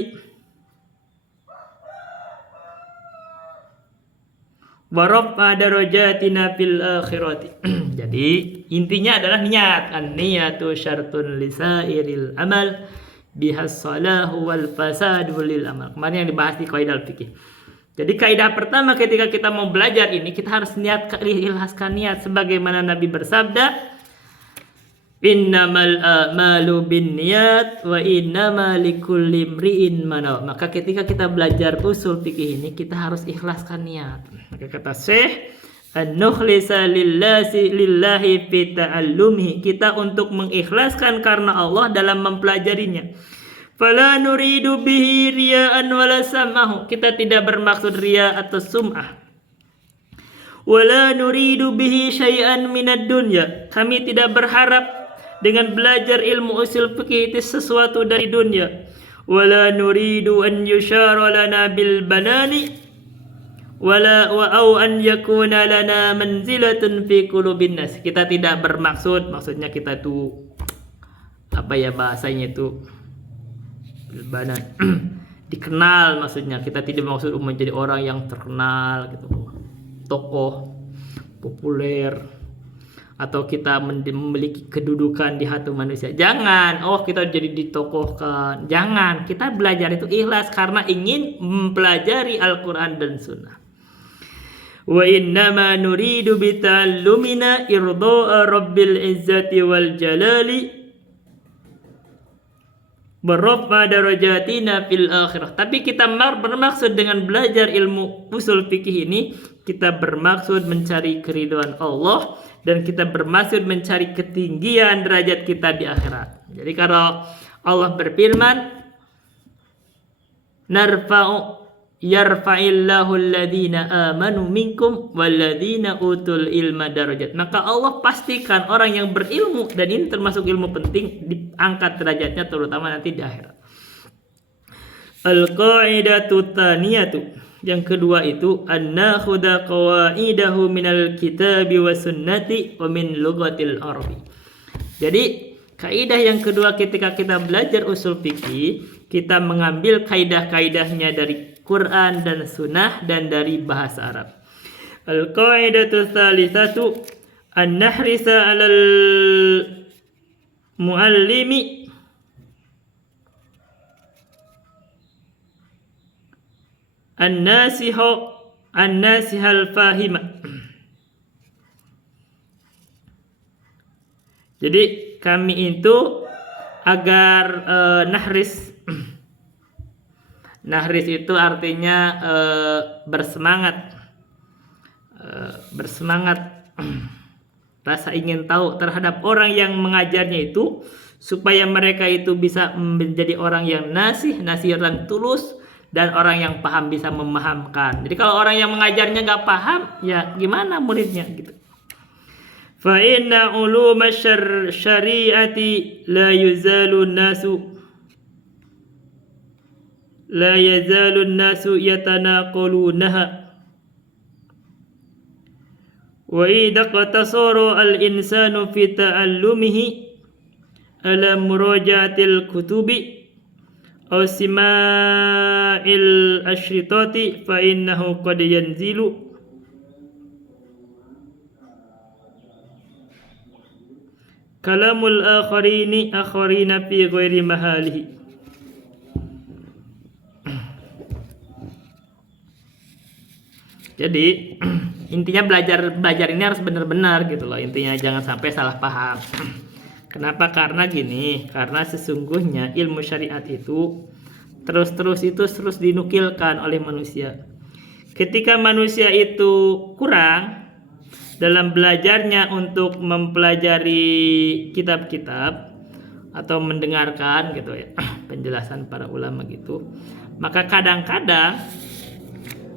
waraf'a darajatina fil akhirati. Jadi intinya adalah niat. An-niyatu syartun lisairil amal bihas salahu wal fasadu lil amal. Kemarin yang dibahas di kaidah fikih. Jadi kaidah pertama ketika kita mau belajar ini kita harus ikhlaskan niat sebagaimana Nabi bersabda, innamal a'malu binniyat wa innama likulli imri'in ma nawa. Maka ketika kita belajar usul fikih ini kita harus ikhlaskan niat. Maka kata Syekh an-nukhlisa lillahi fi ta'allumihi, kita untuk mengikhlaskan karena Allah dalam mempelajarinya. Fala nuridu bihi riya'an wala sam'ahu, kita tidak bermaksud riya atau sum'ah. Wala nuridu bihi syai'an minad dunya, kami tidak berharap dengan belajar ilmu usul fikih itu sesuatu dari dunia. Wala nuridu an yushara lana bil banani wala wa au an yakuna lana manzilatun fi qulubin nas. Kita tidak bermaksud, maksudnya kita tuh apa ya bahasanya itu bil banani dikenal, maksudnya kita tidak maksud menjadi orang yang terkenal gitu, tokoh populer, atau kita memiliki kedudukan di hati manusia. Jangan, kita jadi ditokohkan. Jangan, kita belajar itu ikhlas karena ingin mempelajari Al-Quran dan Sunnah. Wa innama nuridu bita'allumina irda'a rabbil izzati wal jalali baraf'a darajatina fil akhirah. Tapi kita bermaksud dengan belajar ilmu usul fikih ini, kita bermaksud mencari keridhaan Allah dan kita bermaksud mencari ketinggian derajat kita di akhirat. Jadi kalau Allah berfirman, yarfa'illahu alladhina amanu minkum walladhina utul ilma darajat. Maka Allah pastikan orang yang berilmu, dan ini termasuk ilmu penting, diangkat derajatnya terutama nanti di akhirat. Al-qa'idatu tsaniyatu, yang kedua itu an-nakhudha qawaidahu minal kitabi wa sunnati wa min lughatil arabi. Jadi Kaidah yang kedua ketika kita belajar usul fikih, kita mengambil kaidah-kaidahnya dari Quran dan Sunnah dan dari bahasa Arab. Al-qaidatu tsalitsatu an-nahrisa 'alal muallimi an-nasihal fahima. Jadi kami itu agar nahris nahris itu artinya bersemangat rasa ingin tahu terhadap orang yang mengajarnya itu, supaya mereka itu bisa menjadi orang yang nasiran tulus, dan orang yang paham bisa memahamkan. Jadi kalau orang yang mengajarnya gak paham, ya gimana muridnya gitu. Fa inna uluma syariati la yazalu nasu yatanaqalunaha wa idza qatasara al-insanu fi ta'allumihi ala murajaatil kutubi aw sima'il asyritati fa innahu qad yanzilu kalamul akharina fi ghairi mahalihi. Jadi intinya belajar ini harus benar-benar gitu loh. Intinya jangan sampai salah paham. Kenapa? Karena gini, karena sesungguhnya ilmu syariat itu terus dinukilkan oleh manusia. Ketika manusia itu kurang dalam belajarnya untuk mempelajari kitab-kitab atau mendengarkan gitu ya penjelasan para ulama gitu, maka kadang-kadang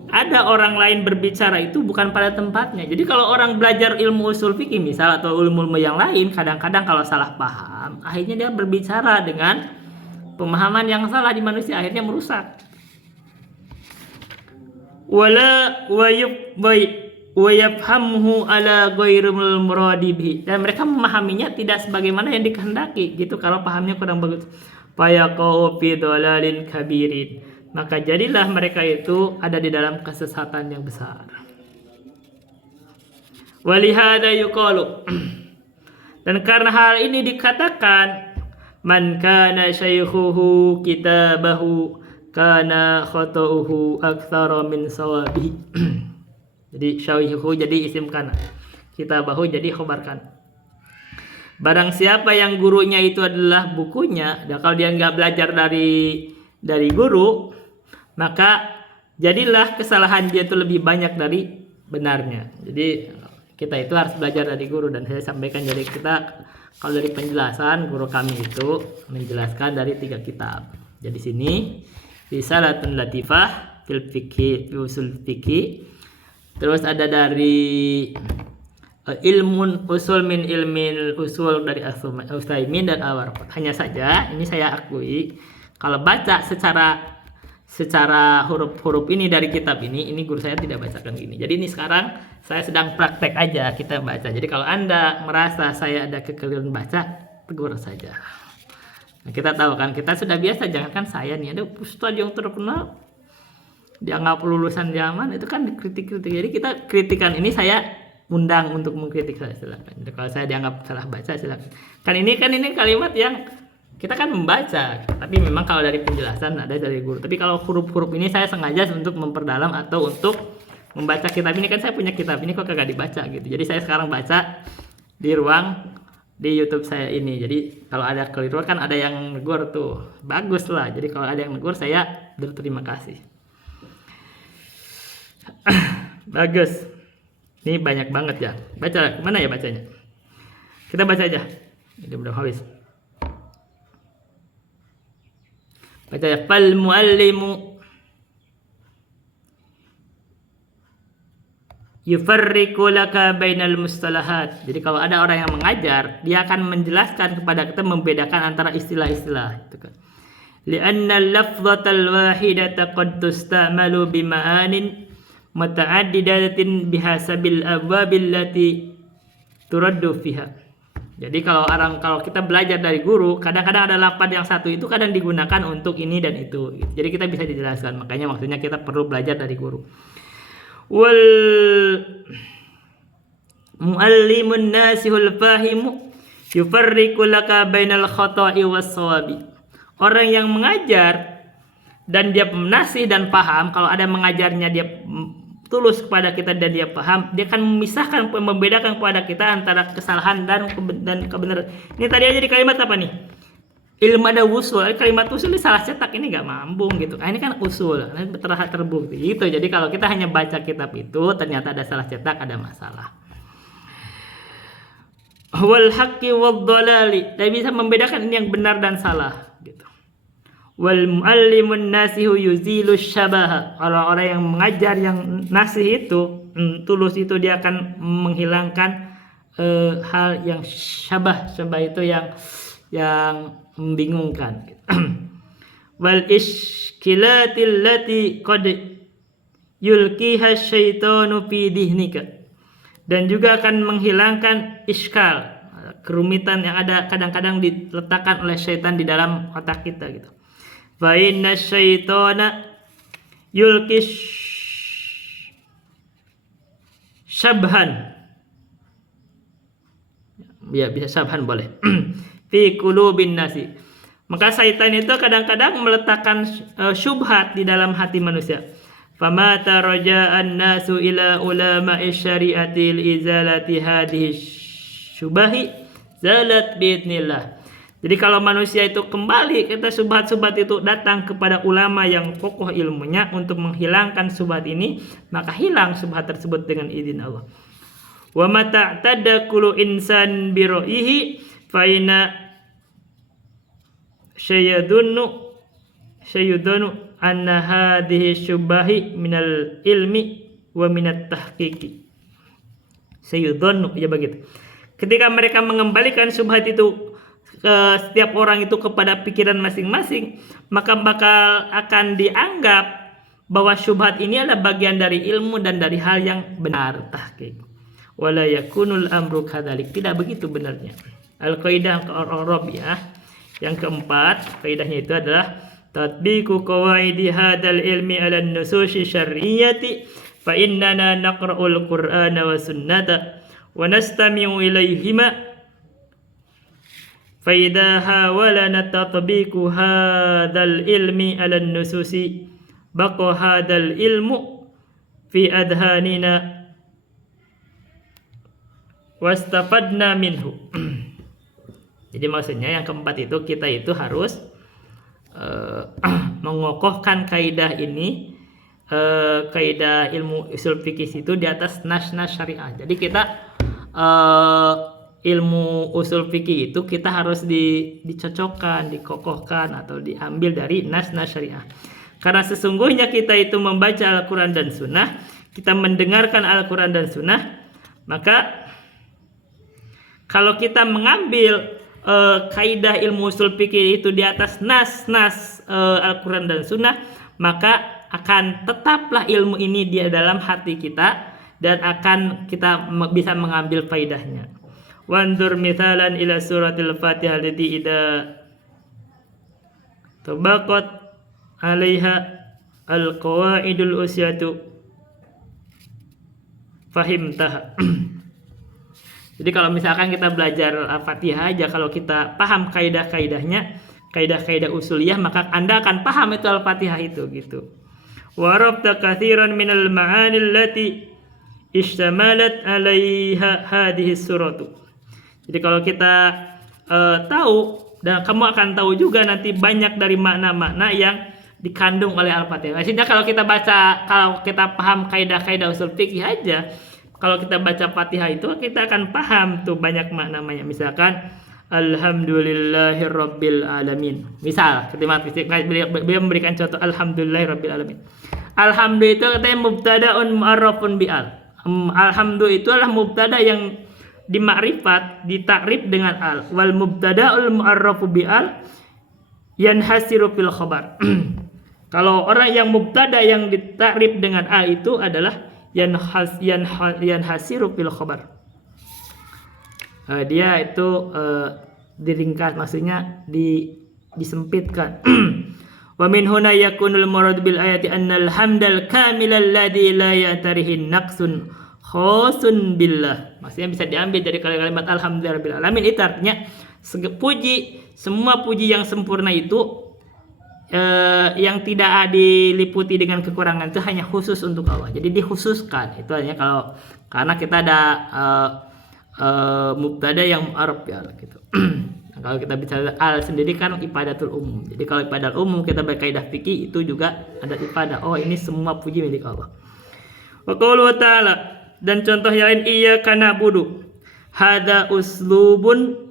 ada orang lain berbicara itu bukan pada tempatnya. Jadi kalau orang belajar ilmu usul fikih misal atau ilmu yang lain, kadang-kadang kalau salah paham, akhirnya dia berbicara dengan pemahaman yang salah di manusia, akhirnya merusak. Wa yafhamhu ala ghairil muradi, dan mereka memahaminya tidak sebagaimana yang dikehendaki gitu. Kalau pahamnya kurang bagus, fayaqau fi dhalalin kabirin, maka jadilah mereka itu ada di dalam kesesatan yang besar. Walihada yuqalu, dan karena hal ini dikatakan, man kana syaikhuhu kitabahu kana khata'uhu aktsara min sawabihi. Jadi syaikhuhu jadi isim kana, kitabahu jadi khobar kana. Barang siapa yang gurunya itu adalah bukunya, dan kalau dia nggak belajar dari guru, maka jadilah kesalahan dia itu lebih banyak dari benarnya. Jadi kita itu harus belajar dari guru, dan saya sampaikan jadi kita kalau dari penjelasan guru kami itu menjelaskan dari 3 kitab. Jadi sini Risalatun Latifah fil Fiqhi usul fikih. Terus ada dari ilmun usul min ilmin usul dari Utsaimin dan Al-Warqat. Hanya saja ini saya akui kalau baca secara huruf-huruf ini dari kitab ini guru saya tidak bacakan gini. Jadi ini sekarang saya sedang praktek aja kita baca. Jadi kalau Anda merasa saya ada kekeliruan baca, tegur saja. Nah, kita tahu kan, kita sudah biasa, jangankan saya nih, ada ustadz yang terkenal dianggap lulusan zaman itu kan dikritik-kritik. Jadi kita kritikan ini, saya undang untuk mengkritik saya, silakan. Jadi kalau saya dianggap salah baca, silakan. Kan ini kalimat yang kita kan membaca, tapi memang kalau dari penjelasan ada dari guru. Tapi kalau huruf-huruf ini saya sengaja untuk memperdalam atau untuk membaca kitab ini, kan saya punya kitab ini kok kagak dibaca gitu. Jadi saya sekarang baca di ruang di YouTube saya ini. Jadi kalau ada keliru kan ada yang negur tuh, bagus lah. Jadi kalau ada yang negur saya berterima kasih. Bagus. Ini banyak banget ya. Baca, mana ya bacanya? Kita baca aja. Ini udah habis. Baca ya. Fal muallimu yufarriqu laka bainal mustalahat. Jadi kalau ada orang yang mengajar, dia akan menjelaskan kepada kita, membedakan antara istilah-istilah itu kan. Li'anna al-lafzatal wahidata qad tusta'malu bima'anin muta'addidatin bihasabil abwabil lati turaddu fiha. Jadi kalau kita belajar dari guru, kadang-kadang ada lafaz yang satu itu kadang digunakan untuk ini dan itu. Jadi kita bisa dijelaskan. Makanya maksudnya kita perlu belajar dari guru. Wal muallimun nasihul fahimu yufarriqu laka bainal khata'i was shawabi. Orang yang mengajar dan dia nasih dan paham, kalau ada mengajarnya dia tulus kepada kita dan dia paham, dia akan memisahkan, membedakan kepada kita antara kesalahan dan kebenaran. Ini tadi aja di kalimat apa nih? Ilmu ada usul, kalimat usul ini salah cetak, ini nggak mambung gitu. Ini kan usul, terbukti gitu. Jadi kalau kita hanya baca kitab itu ternyata ada salah cetak, ada masalah. Wal haqqi wad dhalali, dia bisa membedakan ini yang benar dan salah gitu. Wal muallimun nasihu yuzilu syabaha, orang-orang yang mengajar yang nasih itu tulus itu dia akan menghilangkan hal yang syabah itu yang membingungkan. Wal iskilatil lati qad yulqiha syaitanu fi dhihnika, dan juga akan menghilangkan iskal, kerumitan yang ada kadang-kadang diletakkan oleh syaitan di dalam otak kita gitu. Fa inna syaitana yulqis syabhan, ya bisa syabhan boleh, fi qulubin nasi. Maka syaitan itu kadang-kadang meletakkan syubhat di dalam hati manusia. Fama taraja'an nasu ila ulama'i syari'ati izalati hadhihi syubahi zalat biidnillah. Jadi kalau manusia itu kembali, kita subhat-subhat itu datang kepada ulama yang kokoh ilmunya untuk menghilangkan subhat ini, maka hilang subhat tersebut dengan izin Allah. Wa mata tadakulu insan biroihi faina syayadunu anna hadhihi syubahi minal ilmi wa minat tahqiqi. Syayadunu, ya begitu. Ketika mereka mengembalikan subhat itu setiap orang itu kepada pikiran masing-masing, maka bakal akan dianggap bahwa syubhat ini adalah bagian dari ilmu dan dari hal yang benar, tahqiq. Wala yakunul amru kadzalik, tidak begitu benarnya. Al-qaidah ar-rabi'ah yang keempat, kaidahnya itu adalah tatbiqu qawaidi hadzal ilmi 'ala an-nususi syar'iyyati fa innana naqra'ul qur'ana wa sunnata wa nastami'u ilayhima فإذا حاولنا تطبيق هذا العلم على النصوص بقى هذا العلم في أذهاننا واستفدنا منه. Jadi maksudnya yang keempat itu kita itu harus mengokohkan kaidah ini, kaidah ilmu usul fikih itu di atas nas-nas syariah. Jadi kita ilmu usul fikih itu kita harus dicocokkan, dikokohkan atau diambil dari nas-nas syariah. Karena sesungguhnya kita itu membaca Al-Quran dan Sunnah, kita mendengarkan Al-Quran dan Sunnah, maka kalau kita mengambil kaidah ilmu usul fikih itu di atas nas-nas Al-Quran dan Sunnah, maka akan tetaplah ilmu ini di dalam hati kita dan akan kita bisa mengambil faidahnya. Wandur mithalan ila suratil Fatihah allati idza tabaqat 'alaiha al-qawaidul usyatu fahimtaha. Jadi kalau misalkan kita belajar Al-Fatihah aja, kalau kita paham kaidah-kaidahnya, kaidah-kaidah usuliyah, maka Anda akan paham itu Al-Fatihah itu gitu. Wa rabta katsiran minal ma'ani allati ishtamalat 'alaiha hadhihi suratu. Jadi kalau kita tahu, dan kamu akan tahu juga nanti banyak dari makna-makna yang dikandung oleh Al-Fatihah. Maksudnya kalau kita paham kaidah-kaidah usul fikih aja, kalau kita baca Fatihah itu kita akan paham tuh banyak makna-maknanya. Misalkan Alhamdulillahirabbil alamin. Misal, beliau memberikan contoh Alhamdulillahirabbil alamin. Alhamdulillah itu katanya mubtada'un mu'arrafun bi'al. Alhamdulillah itu adalah mubtada yang dimakrifat, ditakrif dengan al. Wal mubtada'ul mu'arrafu bi'al yanhasiru fil khabar. Kalau orang yang mubtada yang ditakrif dengan al itu adalah yanhasiru fil khabar. dia itu diringkas, maksudnya disempitkan. Wa min huna yakunul murad bil ayati annal hamdal kamilal ladzi la ya'tarihi naqsun khosun billah. Maksudnya bisa diambil dari kalimat alhamdulillahirabbil alamin, itu artinya semua puji yang sempurna itu yang tidak diliputi dengan kekurangan itu hanya khusus untuk Allah. Jadi dikhususkan. Itu hanya karena kita ada mubtada yang mu'arab ya gitu. Kalau kita bicara al sendiri kan ibadatul umum. Jadi kalau ibadah umum kita berkaidah fikih itu juga ada ibadah. Oh, ini semua puji milik Allah. Wa qauluhu ta'ala, dan contoh yang lain, iyyaka na'budu. Hada uslubun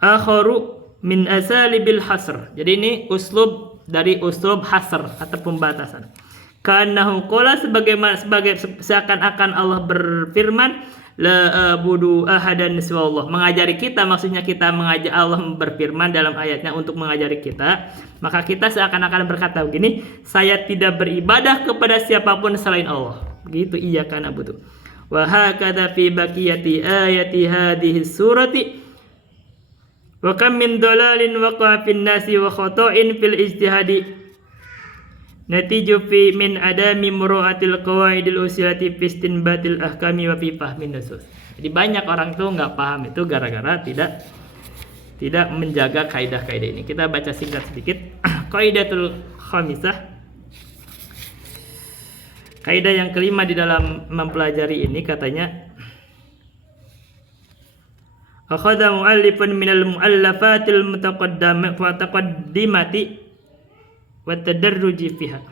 akharu min asalibil hasr. Jadi ini uslub dari uslub hasr atau pembatasan. Kanahu qala sebagai seakan-akan Allah berfirman, la abudu ahadan siwallah, mengajari kita, maksudnya kita mengajak Allah berfirman dalam ayatnya untuk mengajari kita, maka kita seakan-akan berkata begini, saya tidak beribadah kepada siapapun selain Allah. Begitu iyyaka na'budu. Wa hakadha fi baqiyati ayati hadhihi surati wa kam min dalalin waqa'a fin nasi wa khata'in fil ijtihadi natiju fi min adami mura'atil qawaidil usilati fi istinbatil ahkami wa fi fahmin nusus. Jadi banyak orang tuh nggak paham itu gara-gara tidak menjaga kaidah-kaidah ini. Kita baca singkat sedikit. Qaidatul khamisah. Kaidah yang kelima di dalam mempelajari ini katanya, akhadha mu'allifun minal mu'allafatil mutaqaddimati wa tadarruji fiha.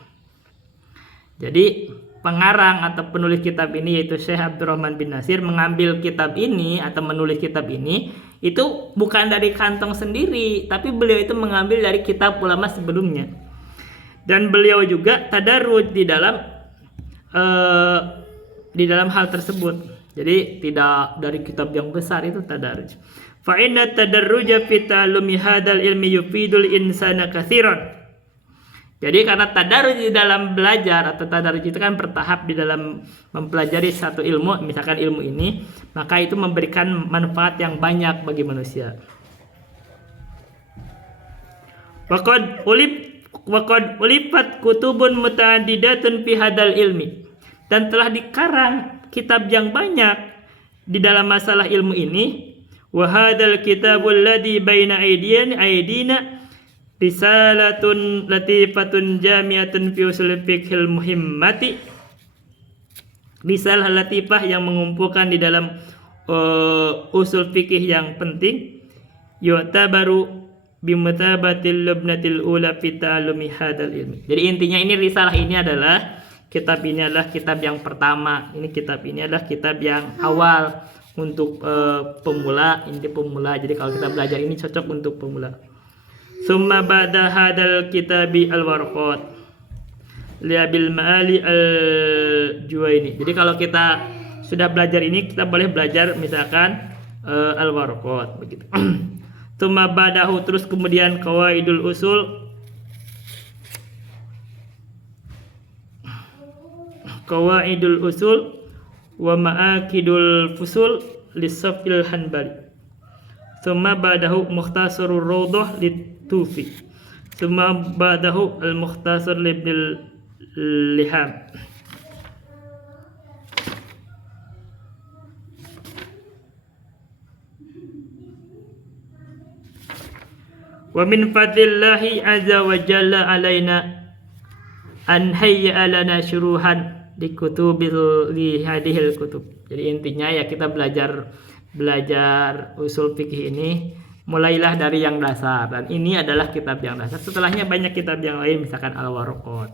Jadi pengarang atau penulis kitab ini yaitu Syekh Abdurrahman bin Nasir mengambil kitab ini atau menulis kitab ini itu bukan dari kantong sendiri, tapi beliau itu mengambil dari kitab ulama sebelumnya. Dan beliau juga tadarruj di dalam hal tersebut. Jadi tidak dari kitab yang besar, itu tadarruj. Fa inna tadarruja fi ta'allumi hadzal ilmi yufidul insana katsiran. Jadi karena tadarruj di dalam belajar atau tadarruj itu kan bertahap di dalam mempelajari satu ilmu, misalkan ilmu ini, maka itu memberikan manfaat yang banyak bagi manusia. Waqad ulifat kutubun muta'addidatun fi hadzal ilmi. Dan telah dikarang kitab yang banyak di dalam masalah ilmu ini. Wa hadzal kitabul ladzi baina aydina risalatun latifatun jami'atun fi usul fiqhil muhimmati. Risalah latifah yang mengumpulkan di dalam usul fikih yang penting. Yu'tabaru bimutabatil lubnatil ula fi ta'allumi hadzal ilmi. Jadi intinya ini risalah ini adalah kitab ini adalah kitab yang pertama. Ini kitab ini adalah kitab yang awal untuk pemula, ini pemula. Jadi kalau kita belajar ini cocok untuk pemula. Summa ba'da hadzal kitabi al-warqat li abil ma'ali al-Juwaini. Jadi kalau kita sudah belajar ini, kita boleh belajar misalkan al-warqat begitu. Summa ba'dahu, terus kemudian qawaidul usul, qawaidul usul wa ma'akidul fusul lisafil hanbali. Summa ba'dahu mukhtasarur rawdah litufi. Summa ba'dahu al-mukhtasar libnil liham. Wa min fadlillahi azza wa jalla alaina an hayya lana syuruhan li hadhil kutub. Jadi intinya ya kita belajar usul fikih ini mulailah dari yang dasar, dan ini adalah kitab yang dasar. Setelahnya banyak kitab yang lain, misalkan al-warqat.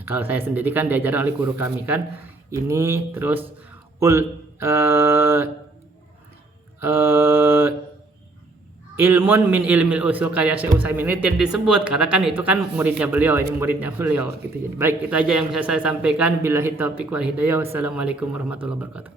Ya, kalau saya sendiri kan diajar oleh guru kami kan ini, terus ilmun min ilmil usul karya Syekh Utsaimin ini tidak disebut karena kan itu kan muridnya beliau, ini muridnya beliau gitu. Jadi baik, itu aja yang bisa saya sampaikan. Billahi taufiq wal hidayah. Wassalamualaikum warahmatullahi wabarakatuh.